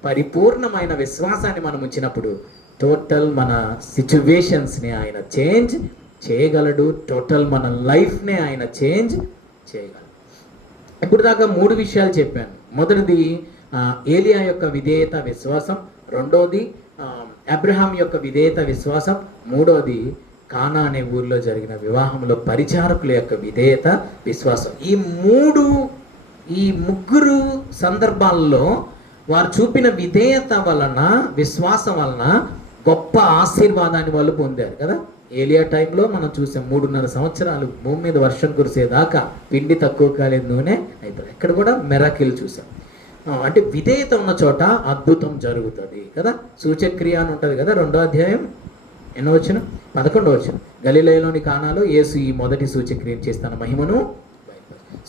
పరిపూర్ణమైన విశ్వాసాన్ని మనం ఉంచినప్పుడు టోటల్ మన సిచ్యువేషన్స్ని ఆయన చేంజ్ చేయగలడు. టోటల్ మన లైఫ్ని ఆయన చేంజ్ చేయగలడు. ఇప్పుడు దాకా 3 విషయాలు చెప్పాను. మొదటిది ఏలియా యొక్క విధేయత విశ్వాసం, రెండోది అబ్రహాం యొక్క విధేయత విశ్వాసం, మూడోది కానా అనే ఊర్లో జరిగిన వివాహంలో పరిచారకుల యొక్క విధేయత విశ్వాసం. ఈ ముగ్గురు సందర్భాల్లో వారు చూపిన విధేయత వలన, విశ్వాసం వలన గొప్ప ఆశీర్వాదాన్ని వాళ్ళు పొందారు కదా. ఏలియా టైంలో మనం చూసాం 3.5 సంవత్సరాలు భూమి మీద వర్షం కురిసేదాకా పిండి తక్కువ కాలేదు, నూనె అయిపోయింది. ఇక్కడ కూడా మెరాకిల్ చూసాం. అంటే విధేయత ఉన్న చోట అద్భుతం జరుగుతుంది కదా. సూచక్రియ అని ఉంటుంది కదా, 2వ అధ్యాయం ఎన్నో వచనం? 11వ వచనం. గలిలయలోని కానాలో యేసు ఈ మొదటి సూచక్రియను చేస్తాన మహిమను.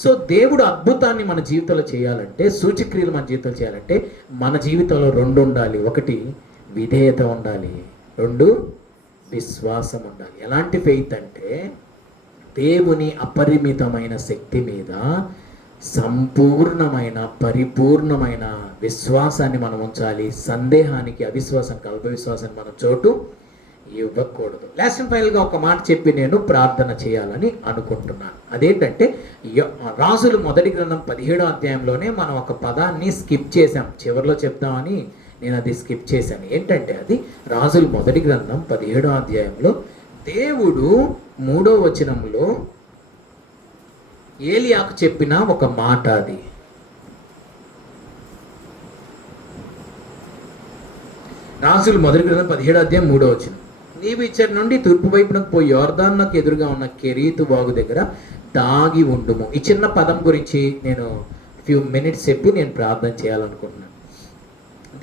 సో దేవుడు అద్భుతాన్ని మన జీవితంలో చేయాలంటే, సూచక్రియలు మన జీవితంలో చేయాలంటే మన జీవితంలో 2 ఉండాలి. 1 విధేయత ఉండాలి, 2 విశ్వాసం ఉండాలి. ఎలాంటి ఫెయిత్ అంటే దేవుని అపరిమితమైన శక్తి మీద సంపూర్ణమైన పరిపూర్ణమైన విశ్వాసాన్ని మనం ఉంచాలి. సందేహానికి, అవిశ్వాసం, కల్ప విశ్వాసాన్ని మనం చోటు ఇవ్వకూడదు. లాస్ట్ అండ్ ఫైనల్గా ఒక మాట చెప్పి నేను ప్రార్థన చేయాలని అనుకుంటున్నాను. అదేంటంటే రాజులు మొదటి గ్రంథం 17వ అధ్యాయంలోనే మనం ఒక పదాన్ని స్కిప్ చేసాం. చివరిలో చెప్తామని నేను అది స్కిప్ చేశాను. ఏంటంటే అది రాజులు మొదటి గ్రంథం 17వ అధ్యాయంలో దేవుడు 3వ వచనంలో ఏలియాకు చెప్పిన ఒక మాట. అది రాజులు మొదటి గ్రంథం 17వ అధ్యాయం 3వ వచనం. నీవు ఇచ్చటి నుండి తూర్పు వైపునకు పోయి యోర్దానుకు ఎదురుగా ఉన్న కెరీతు వాగు దగ్గర దాగి ఉండుము. ఈ చిన్న పదం గురించి నేను ఫ్యూ మినిట్స్ చెప్పి నేను ప్రార్థన చేయాలనుకుంటున్నాను.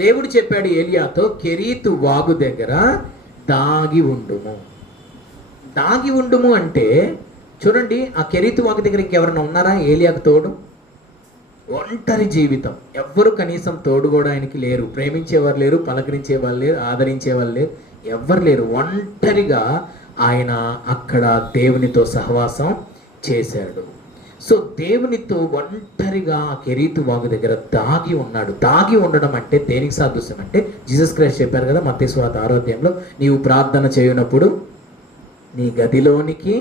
దేవుడు చెప్పాడు ఏలియాతో, కెరీతు వాగు దగ్గర దాగి ఉండుము. దాగి ఉండుము అంటే చూడండి, ఆ కెరీతు వాగు దగ్గర ఇంకెవరైనా ఉన్నారా ఏలియాకు తోడు? ఒంటరి జీవితం. ఎవ్వరు కనీసం తోడు కూడా ఆయనకి లేరు. ప్రేమించేవారు లేరు, పలకరించేవాళ్ళు లేరు, ఆదరించేవాళ్ళు లేరు, ఎవ్వరు లేరు. ఒంటరిగా ఆయన అక్కడ దేవునితో సహవాసం చేశాడు. సో దేవునితో ఒంటరిగా ఆ కెరీతు వాగు దగ్గర దాగి ఉన్నాడు. దాగి ఉండడం అంటే దేనికి సాదృశ్యం అంటే, జీసస్ క్రైస్ట్ చెప్పారు కదా మత్తయి సువార్త 6వ అధ్యాయంలో, నీవు ప్రార్థన చేయనప్పుడు నీ గదిలోనికి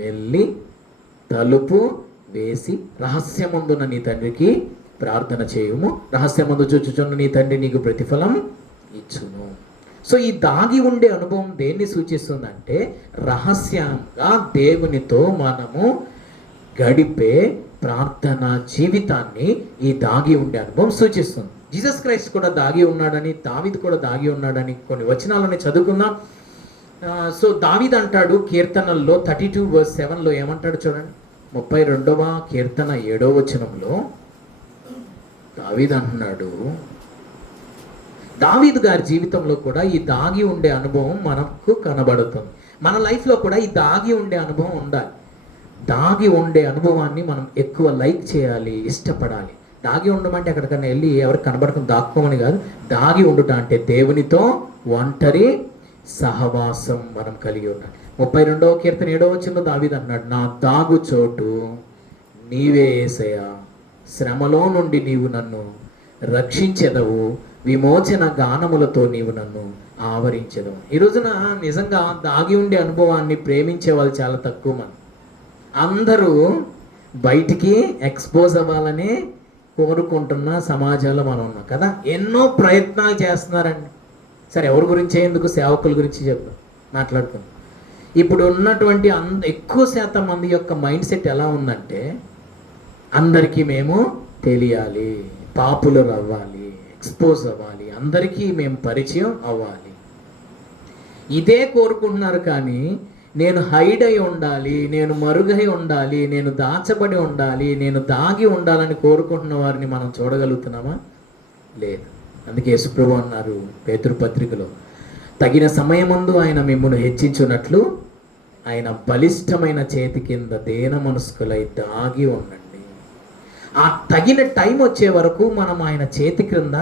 వెళ్ళి తలుపు వేసి రహస్యమందున నీ తండ్రికి ప్రార్థన చేయుము, రహస్యమందు చూచుచున్న నీ తండ్రి నీకు ప్రతిఫలం ఇచ్చును. సో ఈ దాగి ఉండే అనుభవం దేన్ని సూచిస్తుందంటే రహస్యంగా దేవునితో మనము గడిపే ప్రార్థన జీవితాన్ని ఈ దాగి ఉండే అనుభవం సూచిస్తుంది. జీసస్ క్రైస్ట్ కూడా దాగి ఉన్నాడని, దావీదు కూడా దాగి ఉన్నాడని కొన్ని వచనాలని చదువుకుందాం. సో దావీదు అంటాడు కీర్తనల్లో 32:7 ఏమంటాడు చూడండి. 32వ కీర్తన 7వ వచనంలో దావీదు అంటున్నాడు, దావీదు గారి జీవితంలో కూడా ఈ దాగి ఉండే అనుభవం మనకు కనబడుతుంది. మన లైఫ్లో కూడా ఈ దాగి ఉండే అనుభవం ఉండాలి. దాగి ఉండే అనుభవాన్ని మనం ఎక్కువ లైక్ చేయాలి, ఇష్టపడాలి. దాగి ఉండమంటే ఎక్కడికన్నా వెళ్ళి ఎవరికి కనబడకుండా దాక్కోమని కాదు. దాగి ఉండుట అంటే దేవునితో ఒంటరి సహవాసం మనం కలిగి ఉండాలి. 32వ కీర్తన 7వ వచనంలో దావీదు అన్నాడు, నా దాగు చోటు నీవే యేసయ్యా, శ్రమలో నుండి నీవు నన్ను రక్షించెదవు, విమోచన గానములతో నీవు నన్ను ఆవరించెదవు. ఈ రోజున నిజంగా దాగి ఉండే అనుభవాన్ని ప్రేమించే వాళ్ళు చాలా తక్కువ మంది. అందరూ బయటికి ఎక్స్పోజ్ అవ్వాలని కోరుకుంటున్న సమాజంలో మనం ఉన్నాం కదా. ఎన్నో ప్రయత్నాలు చేస్తున్నారండి. సరే, ఎవరి గురించి, ఎందుకు సేవకుల గురించి చెప్తాం మాట్లాడుకుందాం. ఇప్పుడు ఉన్నటువంటి ఎక్కువ శాతం మంది యొక్క మైండ్ సెట్ ఎలా ఉందంటే, అందరికీ మేము తెలియాలి, పాపులర్ అవ్వాలి, ఎక్స్పోజ్ అవ్వాలి, అందరికీ మేము పరిచయం అవ్వాలి, ఇదే కోరుకుంటున్నారు. కానీ నేను హైడ్ అయి ఉండాలి, నేను మరుగై ఉండాలి, నేను దాచబడి ఉండాలి, నేను దాగి ఉండాలని కోరుకుంటున్న వారిని మనం చూడగలుగుతున్నామా? లేదు. అందుకే యేసుప్రభు అన్నారు పేతురు పత్రికలో, తగిన సమయమందు ఆయన మిమ్మును హెచ్చించున్నట్లు ఆయన బలిష్టమైన చేతి కింద దేన మనస్కులై దాగి ఉండండి. ఆ తగిన టైం వచ్చే వరకు మనం ఆయన చేతి క్రింద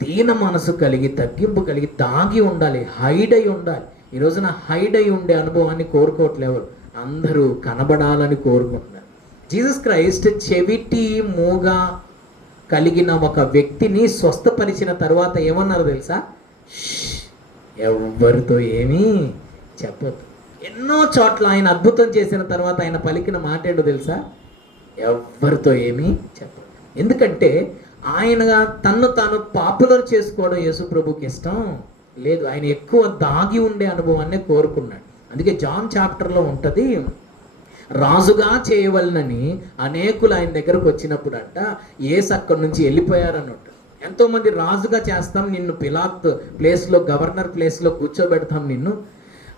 దీన మనసు కలిగి, తగ్గింపు కలిగి దాగి ఉండాలి, హైడ్ అయి ఉండాలి. ఈ రోజున హైడ్ అయి ఉండే అనుభవాన్ని కోరుకోవట్లేవు, అందరూ కనబడాలని కోరుకుంటున్నారు. జీసస్ క్రైస్ట్ చెవిటి మూగ కలిగిన ఒక వ్యక్తిని స్వస్థపరిచిన తర్వాత ఏమన్నారు తెలుసా? ఎవ్వరితో ఏమీ చెప్పొద్దు. ఎన్నో చోట్ల ఆయన అద్భుతం చేసిన తర్వాత ఆయన పలికిన మాట ఏంటో తెలుసా? ఎవ్వరితో ఏమీ చెప్పొద్దు. ఎందుకంటే ఆయన తన్ను తాను పాపులర్ చేసుకోవడం యేసు ప్రభుకి ఇష్టం లేదు. ఆయన ఎక్కువ దాగి ఉండే అనుభవాన్ని కోరుకున్నాడు. అందుకే జాన్ చాప్టర్లో ఉంటుంది, రాజుగా చేయవలనని అనేకులు ఆయన దగ్గరకు వచ్చినప్పుడు అంట యేసు అక్కడి నుంచి వెళ్ళిపోయారని ఉంటుంది. ఎంతోమంది రాజుగా చేస్తాం నిన్ను, పిలాత్ ప్లేస్లో, గవర్నర్ ప్లేస్లో కూర్చోబెడతాం నిన్ను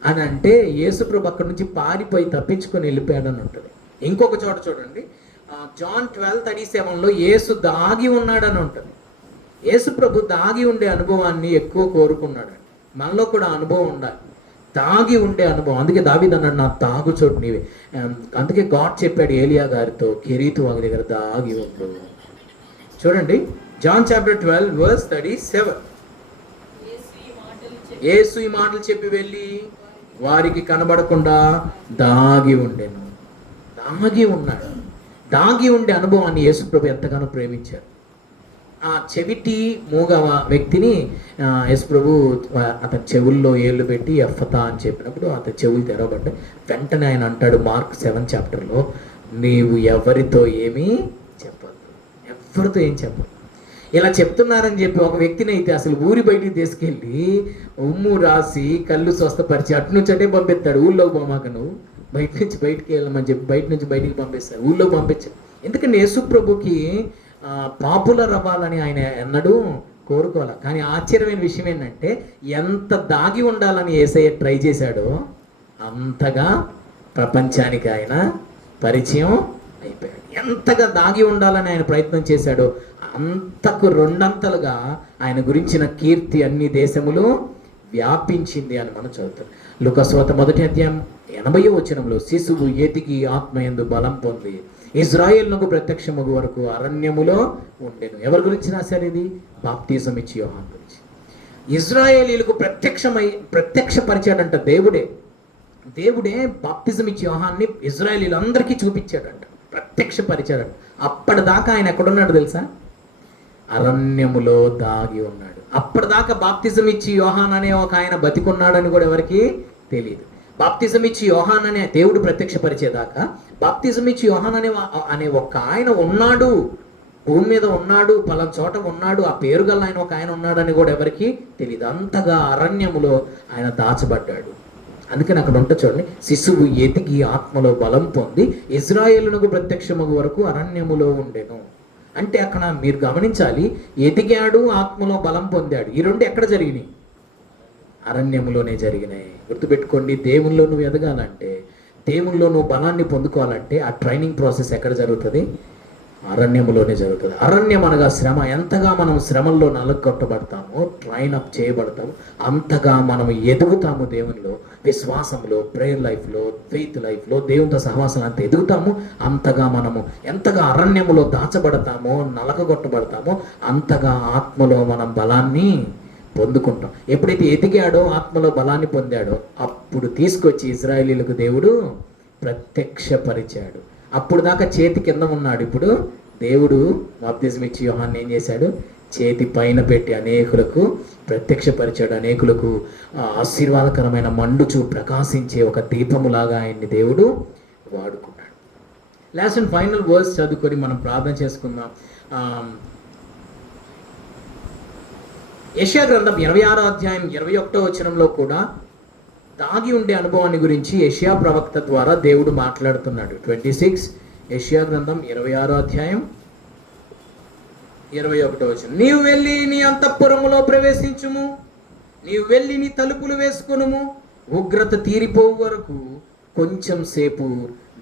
అని అంటే యేసు ప్రభు అక్కడి నుంచి పారిపోయి తప్పించుకొని వెళ్ళిపోయాడని ఉంటుంది. ఇంకొక చోట చూడండి, జాన్ 12:37 యేసు దాగి ఉన్నాడని ఉంటుంది. యేసు ప్రభు దాగి ఉండే అనుభవాన్ని ఎక్కువ కోరుకున్నాడు. మనలో కూడా అనుభవం ఉండాలి, దాగి ఉండే అనుభవం. అందుకే దావీదు అన్నాడు, నా తాగు చోటు నీవే. అందుకే గాడ్ చెప్పాడు ఏలియా గారితో, కెరీతు వారి దగ్గర దాగి ఉండు. చూడండి, జాన్ చాప్టర్ 12:37 యేసు ఈ మాటలు చెప్పి వెళ్ళి వారికి కనబడకుండా దాగి ఉండెను. దాగి ఉన్నాడు. దాగి ఉండే అనుభవాన్ని యేసు ప్రభు ఎంతగానో ప్రేమించారు. ఆ చెవిటి మూగ వ్యక్తిని యేసు ప్రభు అతని చెవుల్లో ఏళ్ళు పెట్టి ఎఫ్ఫతా అని చెప్పినప్పుడు అతని చెవులు తెరవబడ్డాయి. వెంటనే ఆయన అంటాడు మార్క్ 7 చాప్టర్లో, నీవు ఎవరితో ఏమీ చెప్పద్దు, ఎవరితో ఏం చెప్పదు. ఇలా చెప్తున్నారని చెప్పి ఒక వ్యక్తిని అయితే అసలు ఊరి బయటికి తీసుకెళ్ళి ఉమ్ము రాసి కళ్ళు స్వస్థపరిచి అటు నుంచి అటే పంపిస్తాడు. ఊళ్ళోకి పోమాక, నువ్వు బయట నుంచి బయటికి వెళ్ళమని చెప్పి బయట నుంచి బయటికి పంపిస్తాడు, ఊళ్ళోకి పంపించాడు. ఎందుకంటే యేసు ప్రభుకి పాపులర్ అవ్వాలని ఆయన ఎన్నడూ కోరుకోవాలి. కానీ ఆశ్చర్యమైన విషయం ఏంటంటే, ఎంత దాగి ఉండాలని యేసయ్య ట్రై చేశాడో అంతగా ప్రపంచానికి ఆయన పరిచయం అయిపోయాడు. ఎంతగా దాగి ఉండాలని ఆయన ప్రయత్నం చేశాడో అంతకు రెండంతలుగా ఆయన గురించిన కీర్తి అన్ని దేశములు వ్యాపించింది అని మనం చదువుతాం. లూకా సువార్త 1వ అధ్యాయం 80వ వచనంలో, శిశువు ఎదిగి ఆత్మయందు బలం పొంది ఇజ్రాయేలునకు ప్రత్యక్షమగు వరకు అరణ్యములో ఉండెను. ఎవరి గురించి రాశారు ఇది? బాప్తిజం ఇచ్చి యోహాను గురించి. ఇజ్రాయేలీలకు ప్రత్యక్షపరిచాడంట దేవుడే బాప్తిజం ఇచ్చి యోహాన్ని ఇజ్రాయేలీలందరికీ చూపించాడంట, ప్రత్యక్షపరిచాడంట. అప్పటిదాకా ఆయన ఎక్కడున్నాడు తెలుసా? అరణ్యములో దాగి ఉన్నాడు. అప్పటిదాకా బాప్తిజం ఇచ్చి యోహాన్ అనే ఒక ఆయన బతికున్నాడని కూడా ఎవరికి తెలియదు. బాప్తిజం ఇచ్చి యోహాన్ అనే దేవుడు ప్రత్యక్షపరిచేదాకా బాప్తిజం ఇచ్చి యోహాన్ అనే ఒక ఆయన ఉన్నాడు, భూమి మీద ఉన్నాడు, పలానా చోట ఉన్నాడు, ఆ పేరు గల ఆయన ఒక ఆయన ఉన్నాడని కూడా ఎవరికి తెలియదు. అంతగా అరణ్యములో ఆయన దాచబడ్డాడు. అందుకని అక్కడ ఉంటే చూడండి, శిశువు ఎదిగి ఆత్మలో బలం పొంది ఇజ్రాయేలునకు ప్రత్యక్షమగు వరకు అరణ్యములో ఉండెను. అంటే అక్కడ మీరు గమనించాలి, ఎదిగాడు, ఆత్మలో బలం పొందాడు. ఈ రెండు ఎక్కడ జరిగినాయి? అరణ్యములోనే జరిగినాయి. గుర్తుపెట్టుకోండి, దేవుల్లో నువ్వు ఎదగాలంటే, దేవుల్లో నువ్వు బలాన్ని పొందుకోవాలంటే ఆ ట్రైనింగ్ ప్రాసెస్ ఎక్కడ జరుగుతుంది? అరణ్యములోనే జరుగుతుంది. అరణ్యం అనగా శ్రమ. ఎంతగా మనం శ్రమల్లో నలగొట్టబడతామో, ట్రైన్ అప్ చేయబడతాము, అంతగా మనం ఎదుగుతాము దేవునిలో, విశ్వాసంలో, ప్రేయర్ లైఫ్లో, ఫెయిత్ లైఫ్లో, దేవునితో సహవాసం అంత ఎదుగుతాము. అంతగా మనము ఎంతగా అరణ్యములో దాచబడతామో, నలగొట్టబడతామో, అంతగా ఆత్మలో మనం బలాన్ని పొందుకుంటాం. ఎప్పుడైతే ఎదిగాడో, ఆత్మలో బలాన్ని పొందాడో, అప్పుడు తీసుకొచ్చి ఇశ్రాయేలీయులకు దేవుడు ప్రత్యక్షపరిచాడు. అప్పుడు దాకా చేతి కింద ఉన్నాడు. ఇప్పుడు దేవుడు బాప్తిజం ఇచ్చి యోహాన్ని ఏం చేశాడు? చేతి పైన పెట్టి అనేకులకు ప్రత్యక్షపరిచాడు. అనేకులకు ఆశీర్వాదకరమైన మండుచు ప్రకాశించే ఒక దీపములాగా ఆయన్ని దేవుడు వాడుకున్నాడు. లాస్ట్ అండ్ ఫైనల్ వర్స్ చదువుకొని మనం ప్రార్థన చేసుకుందాం. యెషయా గ్రంథం 26వ అధ్యాయం 21వ వచనంలో కూడా దాగి ఉండే అనుభవాన్ని గురించి యెషయా ప్రవక్త ద్వారా దేవుడు మాట్లాడుతున్నాడు. 26 యెషయా గ్రంథం 26వ అధ్యాయం 21వ వచనం. నీవు వెళ్ళి నీ అంతఃపురములో ప్రవేశించుము, నీవు వెళ్ళి నీ తలుపులు వేసుకొనుము, ఉగ్రత తీరిపోవు వరకు కొంచెం సేపు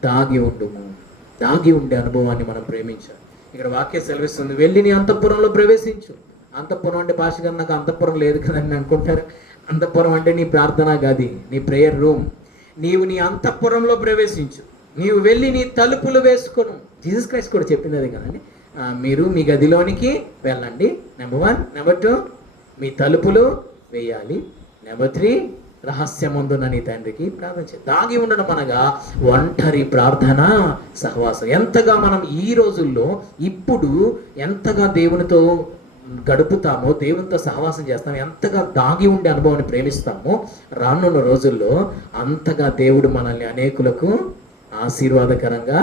దాగి ఉండుము. దాగి ఉండే అనుభవాన్ని మనం ప్రేమించాలి. ఇక్కడ వాక్యం సెలవిస్తుంది, వెళ్ళి నీ అంతఃపురంలో ప్రవేశించు. అంతఃపురం అంటే భాష కన్నా నాకు అంతఃపురం లేదు కదని అనుకుంటారు. అంతఃపురం అంటే నీ ప్రార్థనా గది, నీ ప్రేయర్ రూమ్. నీవు నీ అంతఃపురంలో ప్రవేశించు, నీవు వెళ్ళి నీ తలుపులు వేసుకొను. జీసస్ క్రైస్ట్ కూడా చెప్పింది అది కదండి. మీరు మీ గదిలోనికి వెళ్ళండి. నెంబర్ 1. నెంబర్ 2, మీ తలుపులు వేయాలి. నెంబర్ 3, రహస్యమందున నీ తండ్రికి ప్రార్థన చేయాలి. దాగి ఉండడం అనగా ఒంటరి ప్రార్థన సహవాసం. ఎంతగా మనం ఈ రోజుల్లో ఇప్పుడు ఎంతగా దేవునితో గడుపుతామో, దేవునితో సహవాసం చేస్తామో, ఎంతగా దాగి ఉండే అనుభవాన్ని ప్రేమిస్తామో, రానున్న రోజుల్లో అంతగా దేవుడు మనల్ని అనేకులకు ఆశీర్వాదకరంగా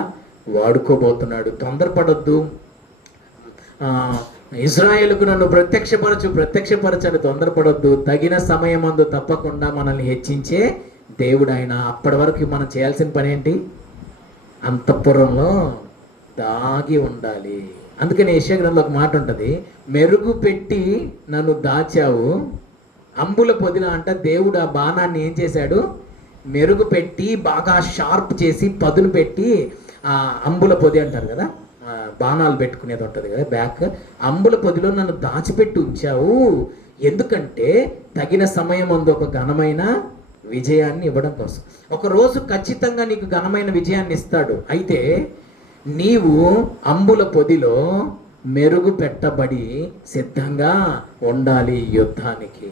వాడుకోబోతున్నాడు. తొందరపడొద్దు. ఇజ్రాయేలుకు నన్ను ప్రత్యక్షపరచని తొందరపడొద్దు. తగిన సమయమందు తప్పకుండా మనల్ని హెచ్చించే దేవుడు ఆయన. అప్పటి వరకు మనం చేయాల్సిన పని ఏంటి? అంతఃపురంలో దాగి ఉండాలి. అందుకని యెషయా గ్రంథంలో ఒక మాట ఉంటుంది, మెరుగు పెట్టి నన్ను దాచావు అంబుల పొదిలా. అంట దేవుడు ఆ బాణాన్ని ఏం చేశాడు? మెరుగు పెట్టి బాగా షార్ప్ చేసి పదును పెట్టి, ఆ అంబుల పొది అంటారు కదా, బాణాలు పెట్టుకునేది ఉంటుంది కదా బ్యాక్, అంబుల పొదిలో నన్ను దాచిపెట్టి ఉంచావు. ఎందుకంటే తగిన సమయం అందు ఒక ఘనమైన విజయాన్ని ఇవ్వడం కోసం. ఒక రోజు ఖచ్చితంగా నీకు ఘనమైన విజయాన్ని ఇస్తాడు. అయితే నీవు అంబుల పొదిలో మెరుగు పెట్టబడి సిద్ధంగా ఉండాలి యుద్ధానికి.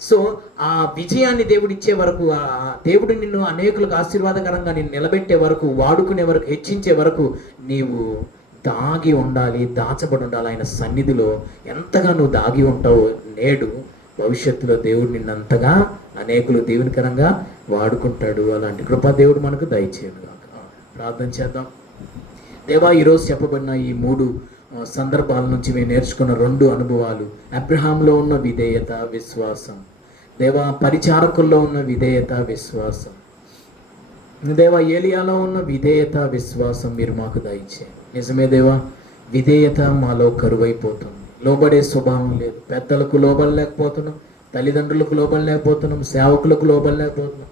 సో ఆ విజయాన్ని దేవుడు ఇచ్చే వరకు, ఆ దేవుడు నిన్ను అనేకులకు ఆశీర్వాదకరంగా నిన్ను నిలబెట్టే వరకు, వాడుకునే వరకు, హెచ్చించే వరకు నీవు దాగి ఉండాలి, దాచబడి ఉండాలి ఆయన సన్నిధిలో. ఎంతగా నువ్వు దాగి ఉంటావు నేడు, భవిష్యత్తులో దేవుడు నిన్నంతగా అనేకులు దీవెనకరంగా వాడుకుంటాడు. అలాంటి కృపా దేవుడు మనకు దయచేయను. ప్రార్థన చేద్దాం. దేవా, ఈరోజు చెప్పబడిన ఈ 3 సందర్భాల నుంచి మేము నేర్చుకున్న 2 అనుభవాలు, అబ్రహాంలో ఉన్న విధేయత, విశ్వాసం. దేవా, పరిచారకుల్లో ఉన్న విధేయత, విశ్వాసం. దేవా, ఏలియాలో ఉన్న విధేయత, విశ్వాసం మీరు మాకు దయచేయండి. నిజమే దేవా, విధేయత మాలో కరువైపోతుంది. లోబడే స్వభావం లేదు. పెద్దలకు లోబడలేకపోతున్నాం, తల్లిదండ్రులకు లోబడలేకపోతున్నాం, సేవకులకు లోబడలేకపోతున్నాం,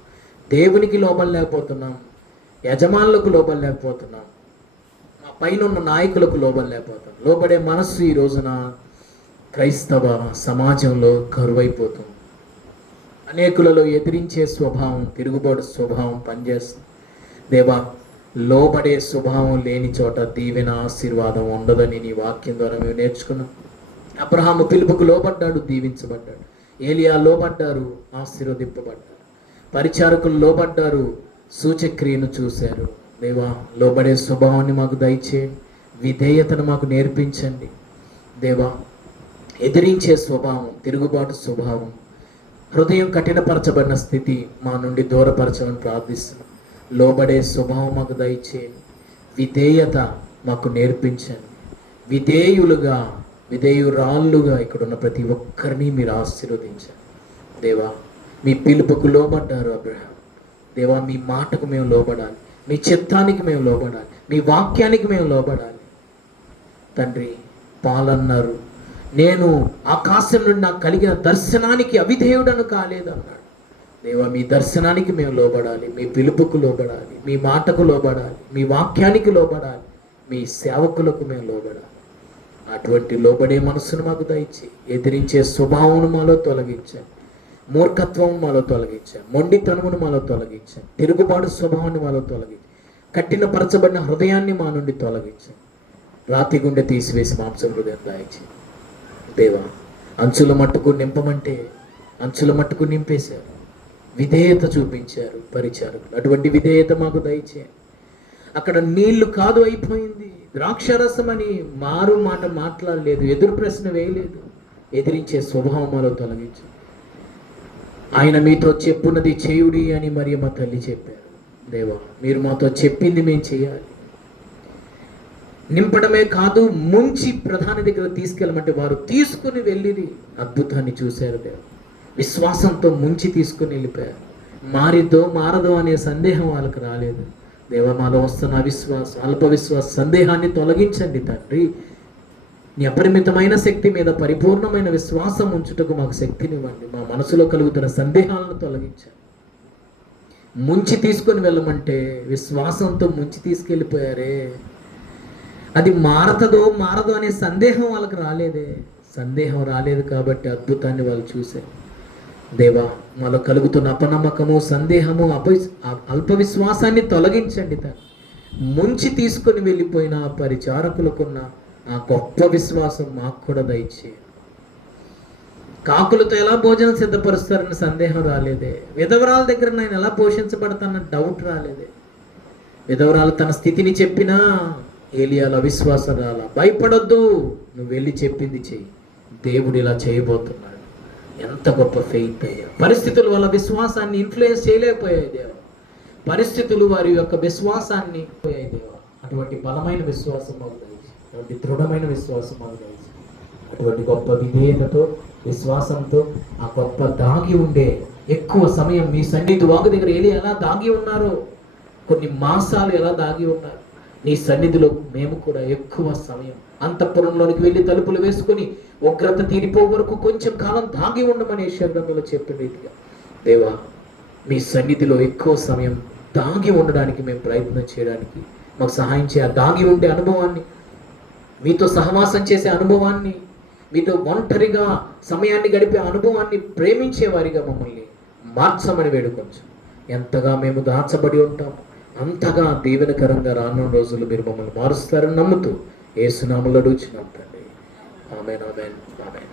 దేవునికి లోబడలేకపోతున్నాం, యజమానులకు లోబడలేకపోతున్నాం, మా పైన ఉన్న నాయకులకు లోబడలేకపోతున్నాం. లోబడే మనస్సు ఈ రోజున క్రైస్తవ సమాజంలో కరువైపోతుంది. అనేకులలో ఎదిరించే స్వభావం, తిరుగుబాటు స్వభావం పనిచేస్తుంది. దేవా, లోబడే స్వభావం లేని చోట దీవెన, ఆశీర్వాదం ఉండదని నీ వాక్యం ద్వారా మేము నేర్చుకున్నాం. అబ్రహాము పిలుపుకు లోబడ్డాడు, దీవించబడ్డాడు. ఏలియా లోబడ్డారు, ఆశీర్వదింపబడ్డారు. పరిచారకులు లోబడ్డారు, సూచక్రియను చూశారు. దేవా, లోబడే స్వభావాన్ని మాకు దయచేయండి, విధేయతను మాకు నేర్పించండి. దేవా, ఎదిరించే స్వభావం, తిరుగుబాటు స్వభావం, హృదయం కఠినపరచబడిన స్థితి మా నుండి దూరపరచమని ప్రార్థిస్తున్నాం. లోబడే స్వభావం మాకు దయచేయండి, విధేయత మాకు నేర్పించండి. విధేయులుగా, విధేయురాళ్ళుగా ఇక్కడున్న ప్రతి ఒక్కరిని మీరు ఆశీర్వదించారు దేవా. మీ పిలుపుకు లోబడ్డారు అబ్రహాం. దేవా, మీ మాటకు మేము లోబడాలి, మీ చిత్తానికి మేము లోబడాలి, మీ వాక్యానికి మేము లోబడాలి తండ్రి. పాలన్నారు, నేను ఆకాశం నుండి నాకు కలిగిన దర్శనానికి అవిధేయుడను కాలేదన్నాడు. దేవా, మీ దర్శనానికి మేము లోబడాలి, మీ పిలుపుకు లోబడాలి, మీ మాటకు లోబడాలి, మీ వాక్యానికి లోబడాలి, మీ సేవకులకు మేము లోబడాలి. అటువంటి లోబడే మనసును మాకు దయచి, ఎదిరించే స్వభావం మాలో తొలగించాలి, మూర్ఖత్వం మాలో తొలగించాలి, మొండితనమును మాలో తొలగించాలి, తిరుగుబాటు స్వభావాన్ని మాలో తొలగించాలి, కఠినపరచబడిన హృదయాన్ని మా నుండి తొలగించాలి, రాతి గుండె తీసివేసి మాంసం హృదయం దాయిచి దేవా, అంచుల మట్టుకు నింపమంటే అంచుల మట్టుకు నింపేశారు. విధేయత చూపించారు పరిచారకులు. అటువంటి విధేయత మాకు దయచేయండి. అక్కడ నీళ్లు కాదు అయిపోయింది, ద్రాక్షరసం అని మారు మాట మాట్లాడలేదు, ఎదురు ప్రశ్న వేయలేదు, ఎదిరించే స్వభావం మాలో తొలగించు. ఆయన మీతో చెప్పున్నది చేయుడి అని మరియమ్మ తల్లి చెప్పారు. దేవా, మీరు మాతో చెప్పింది మేము చేయాలి. నింపడమే కాదు, ముంచి ప్రధాని దగ్గర తీసుకెళ్ళమంటే వారు తీసుకుని వెళ్ళి అద్భుతాన్ని చూశారు. దేవా, విశ్వాసంతో ముంచి తీసుకుని వెళ్ళిపోయారు. మారిద్దో మారదో అనే సందేహం వాళ్ళకి రాలేదు. దేవా, మాలో వస్తున్న అవిశ్వాసం, అల్ప విశ్వాస సందేహాన్ని తొలగించండి తండ్రి. నీ అపరిమితమైన శక్తి మీద పరిపూర్ణమైన విశ్వాసం ఉంచుటకు మాకు శక్తినివ్వండి. మా మనసులో కలుగుతున్న సందేహాలను తొలగించండి. ముంచి తీసుకొని వెళ్ళమంటే విశ్వాసంతో ముంచి తీసుకెళ్ళిపోయారే. అది మారతదో మారదో అనే సందేహం వాళ్ళకి రాలేదే. సందేహం రాలేదు కాబట్టి అద్భుతాన్ని వాళ్ళు చూశారు. దేవా, మాలో కలుగుతున్న అపనమ్మకము, సందేహము, అల్ప విశ్వాసాన్ని తొలగించండి తండ్రి. ముంచి తీసుకొని వెళ్ళిపోయిన పరిచారకులకున్న ఆ గొప్ప విశ్వాసం మాకు కూడా దయచేయండి. కాకులతో ఎలా భోజనం సిద్ధపరుస్తారని సందేహం రాలేదే. విధవరాల దగ్గర నేను ఎలా పోషించబడతానన్న డౌట్ రాలేదే. విధవరాలు తన స్థితిని చెప్పినా ఏలియాలో అవిశ్వాసం రాలా. భయపడొద్దు, నువ్వు వెళ్ళి చెప్పింది చెయ్యి, దేవుడు ఇలా చేయబోతున్నాడు. ఎంత గొప్ప ఫెయిత్ అయ్యా. పరిస్థితుల వల్ల విశ్వాసాన్ని ఇన్ఫ్లుయెన్స్ చేయలేకపోయాయి దేవా. పరిస్థితులు వారి యొక్క విశ్వాసాన్ని పోయాయి దేవా. అటువంటి బలమైన విశ్వాసం మాకు దయచేయి, అటువంటి దృఢమైన విశ్వాసం మాకు దయచేయి. అటువంటి గొప్ప విధేయతతో, విశ్వాసంతో, ఆ గొప్ప దాగి ఉండే ఎక్కువ సమయం మీ సన్నిధి వాగు దగ్గర ఎలా దాగి ఉన్నారో, కొన్ని మాసాలు ఎలా దాగి ఉన్నారు నీ సన్నిధిలో, మేము కూడా ఎక్కువ సమయం అంతఃపురంలోనికి వెళ్ళి తలుపులు వేసుకొని ఉగ్రత తీరిపో వరకు కొంచెం కాలం దాగి ఉండమని శబ్దంలో చెప్పిన రీతిగా దేవా, మీ సన్నిధిలో ఎక్కువ సమయం దాగి ఉండడానికి మేము ప్రయత్నం చేయడానికి మాకు సహాయం చేయ. దాగి ఉండే అనుభవాన్ని, మీతో సహవాసం చేసే అనుభవాన్ని, మీతో ఒంటరిగా సమయాన్ని గడిపే అనుభవాన్ని ప్రేమించేవారిగా మమ్మల్ని మార్చమని వేడుకొంచు. ఎంతగా మేము దాచబడి ఉంటాము అంతగా దీవెనకరంగా రానున్న రోజులు మీరు మమ్మల్ని మారుస్తారని నమ్ముతూ యేసునామములో అడుగుచున్నాం తండ్రి. ఆమేన్, ఆమేన్, ఆమేన్.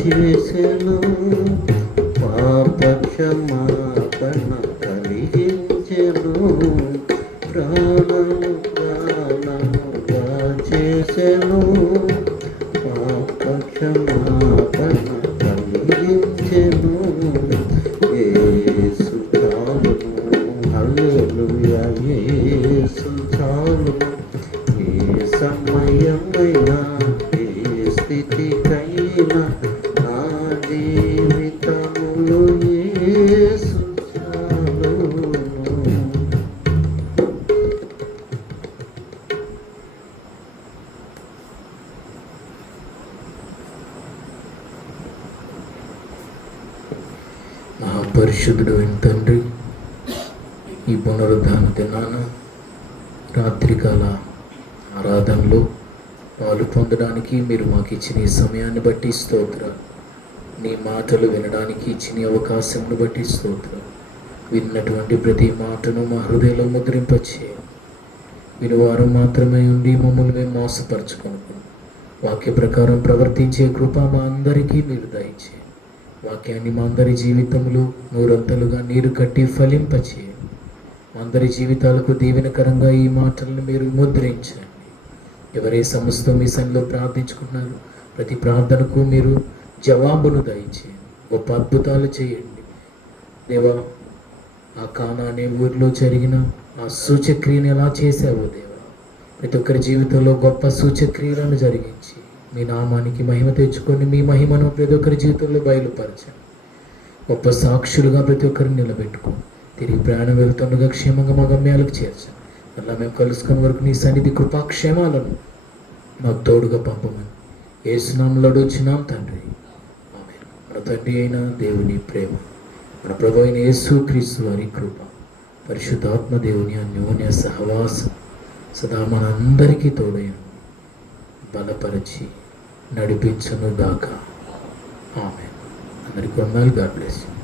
చేసెను పాపక్షమాపణ కలిగించెను, ప్రాణముగా చేసెను పాపక్షమాపణ కలిగించెను. యేసు చాలును, హల్లెలూయా, యేసు చాలును. ఏ సమయమైనా ఏ స్థితికైనా నా జీవితములో యేసు చాలును. మహాపరిశుద్ధుడు తండ్రి, ఈ పునరుద్ధాన దినాన రాత్రికాల ఆరాధనలో పాలు పొందడానికి మీరు మాకు ఇచ్చిన ఈ సమయాన్ని బట్టి స్తోత్రం. నీ మాటలు వినడానికి ఇచ్చిన ఈ అవకాశంను బట్టి స్తోత్రం. విన్నటువంటి ప్రతి మాటను మా హృదయంలో ముద్రింపచేయండి. వినువారు మాత్రమే ఉండి మమ్మల్ని మేము మోసపరచుకొనుకున్నాం. వాక్య ప్రకారం ప్రవర్తించే కృప మా అందరికీ మీరు దయచేయండి. వాక్యాన్ని మా అందరి జీవితంలో నూరంతలుగా నీరు కట్టి ఫలింపచేయండి. మా అందరి జీవితాలకు దీవెనకరంగా ఈ మాటలను మీరు ముద్రించండి. ఎవరే సమస్తం మీ సన్నిధిలో ప్రార్థించుకున్నారు ప్రతి ప్రార్థనకు మీరు జవాబును దయచేయండి. గొప్ప అద్భుతాలు చేయండి దేవా. ఆ కానా అనే ఊరిలో జరిగిన ఆ సూచక్రియను ఎలా చేశావో దేవా, ప్రతి ఒక్కరి జీవితంలో గొప్ప సూచక్రియలను జరిగించి మీ నామానికి మహిమ తెచ్చుకొని మీ మహిమను ప్రతి ఒక్కరి జీవితంలో బయలుపరచండి. గొప్ప సాక్షులుగా ప్రతి ఒక్కరిని నిలబెట్టుకొని తిరిగి ప్రయాణం వెళ్తుండగా క్షేమంగా మా గమ్యాలకు చేర్చండి. అలా మేము కలుసుకునే వరకు నీ సన్నిధి కృపాక్షేమాలను మాకు తోడుగా పంపమని యేసు నామములో అడుగుచున్నాం తండ్రి, ఆమేన్. మన తండ్రి అయిన దేవుని ప్రేమ, మన ప్రభు అయిన యేసుక్రీస్తు వారి కృప, పరిశుద్ధాత్మ దేవుని అన్యోన్య సహవాసం సదా మనందరికీ తోడైంది, బలపరిచి నడిపించును గాక. ఆమేన్. అందరికీ వందనాలు. God bless you.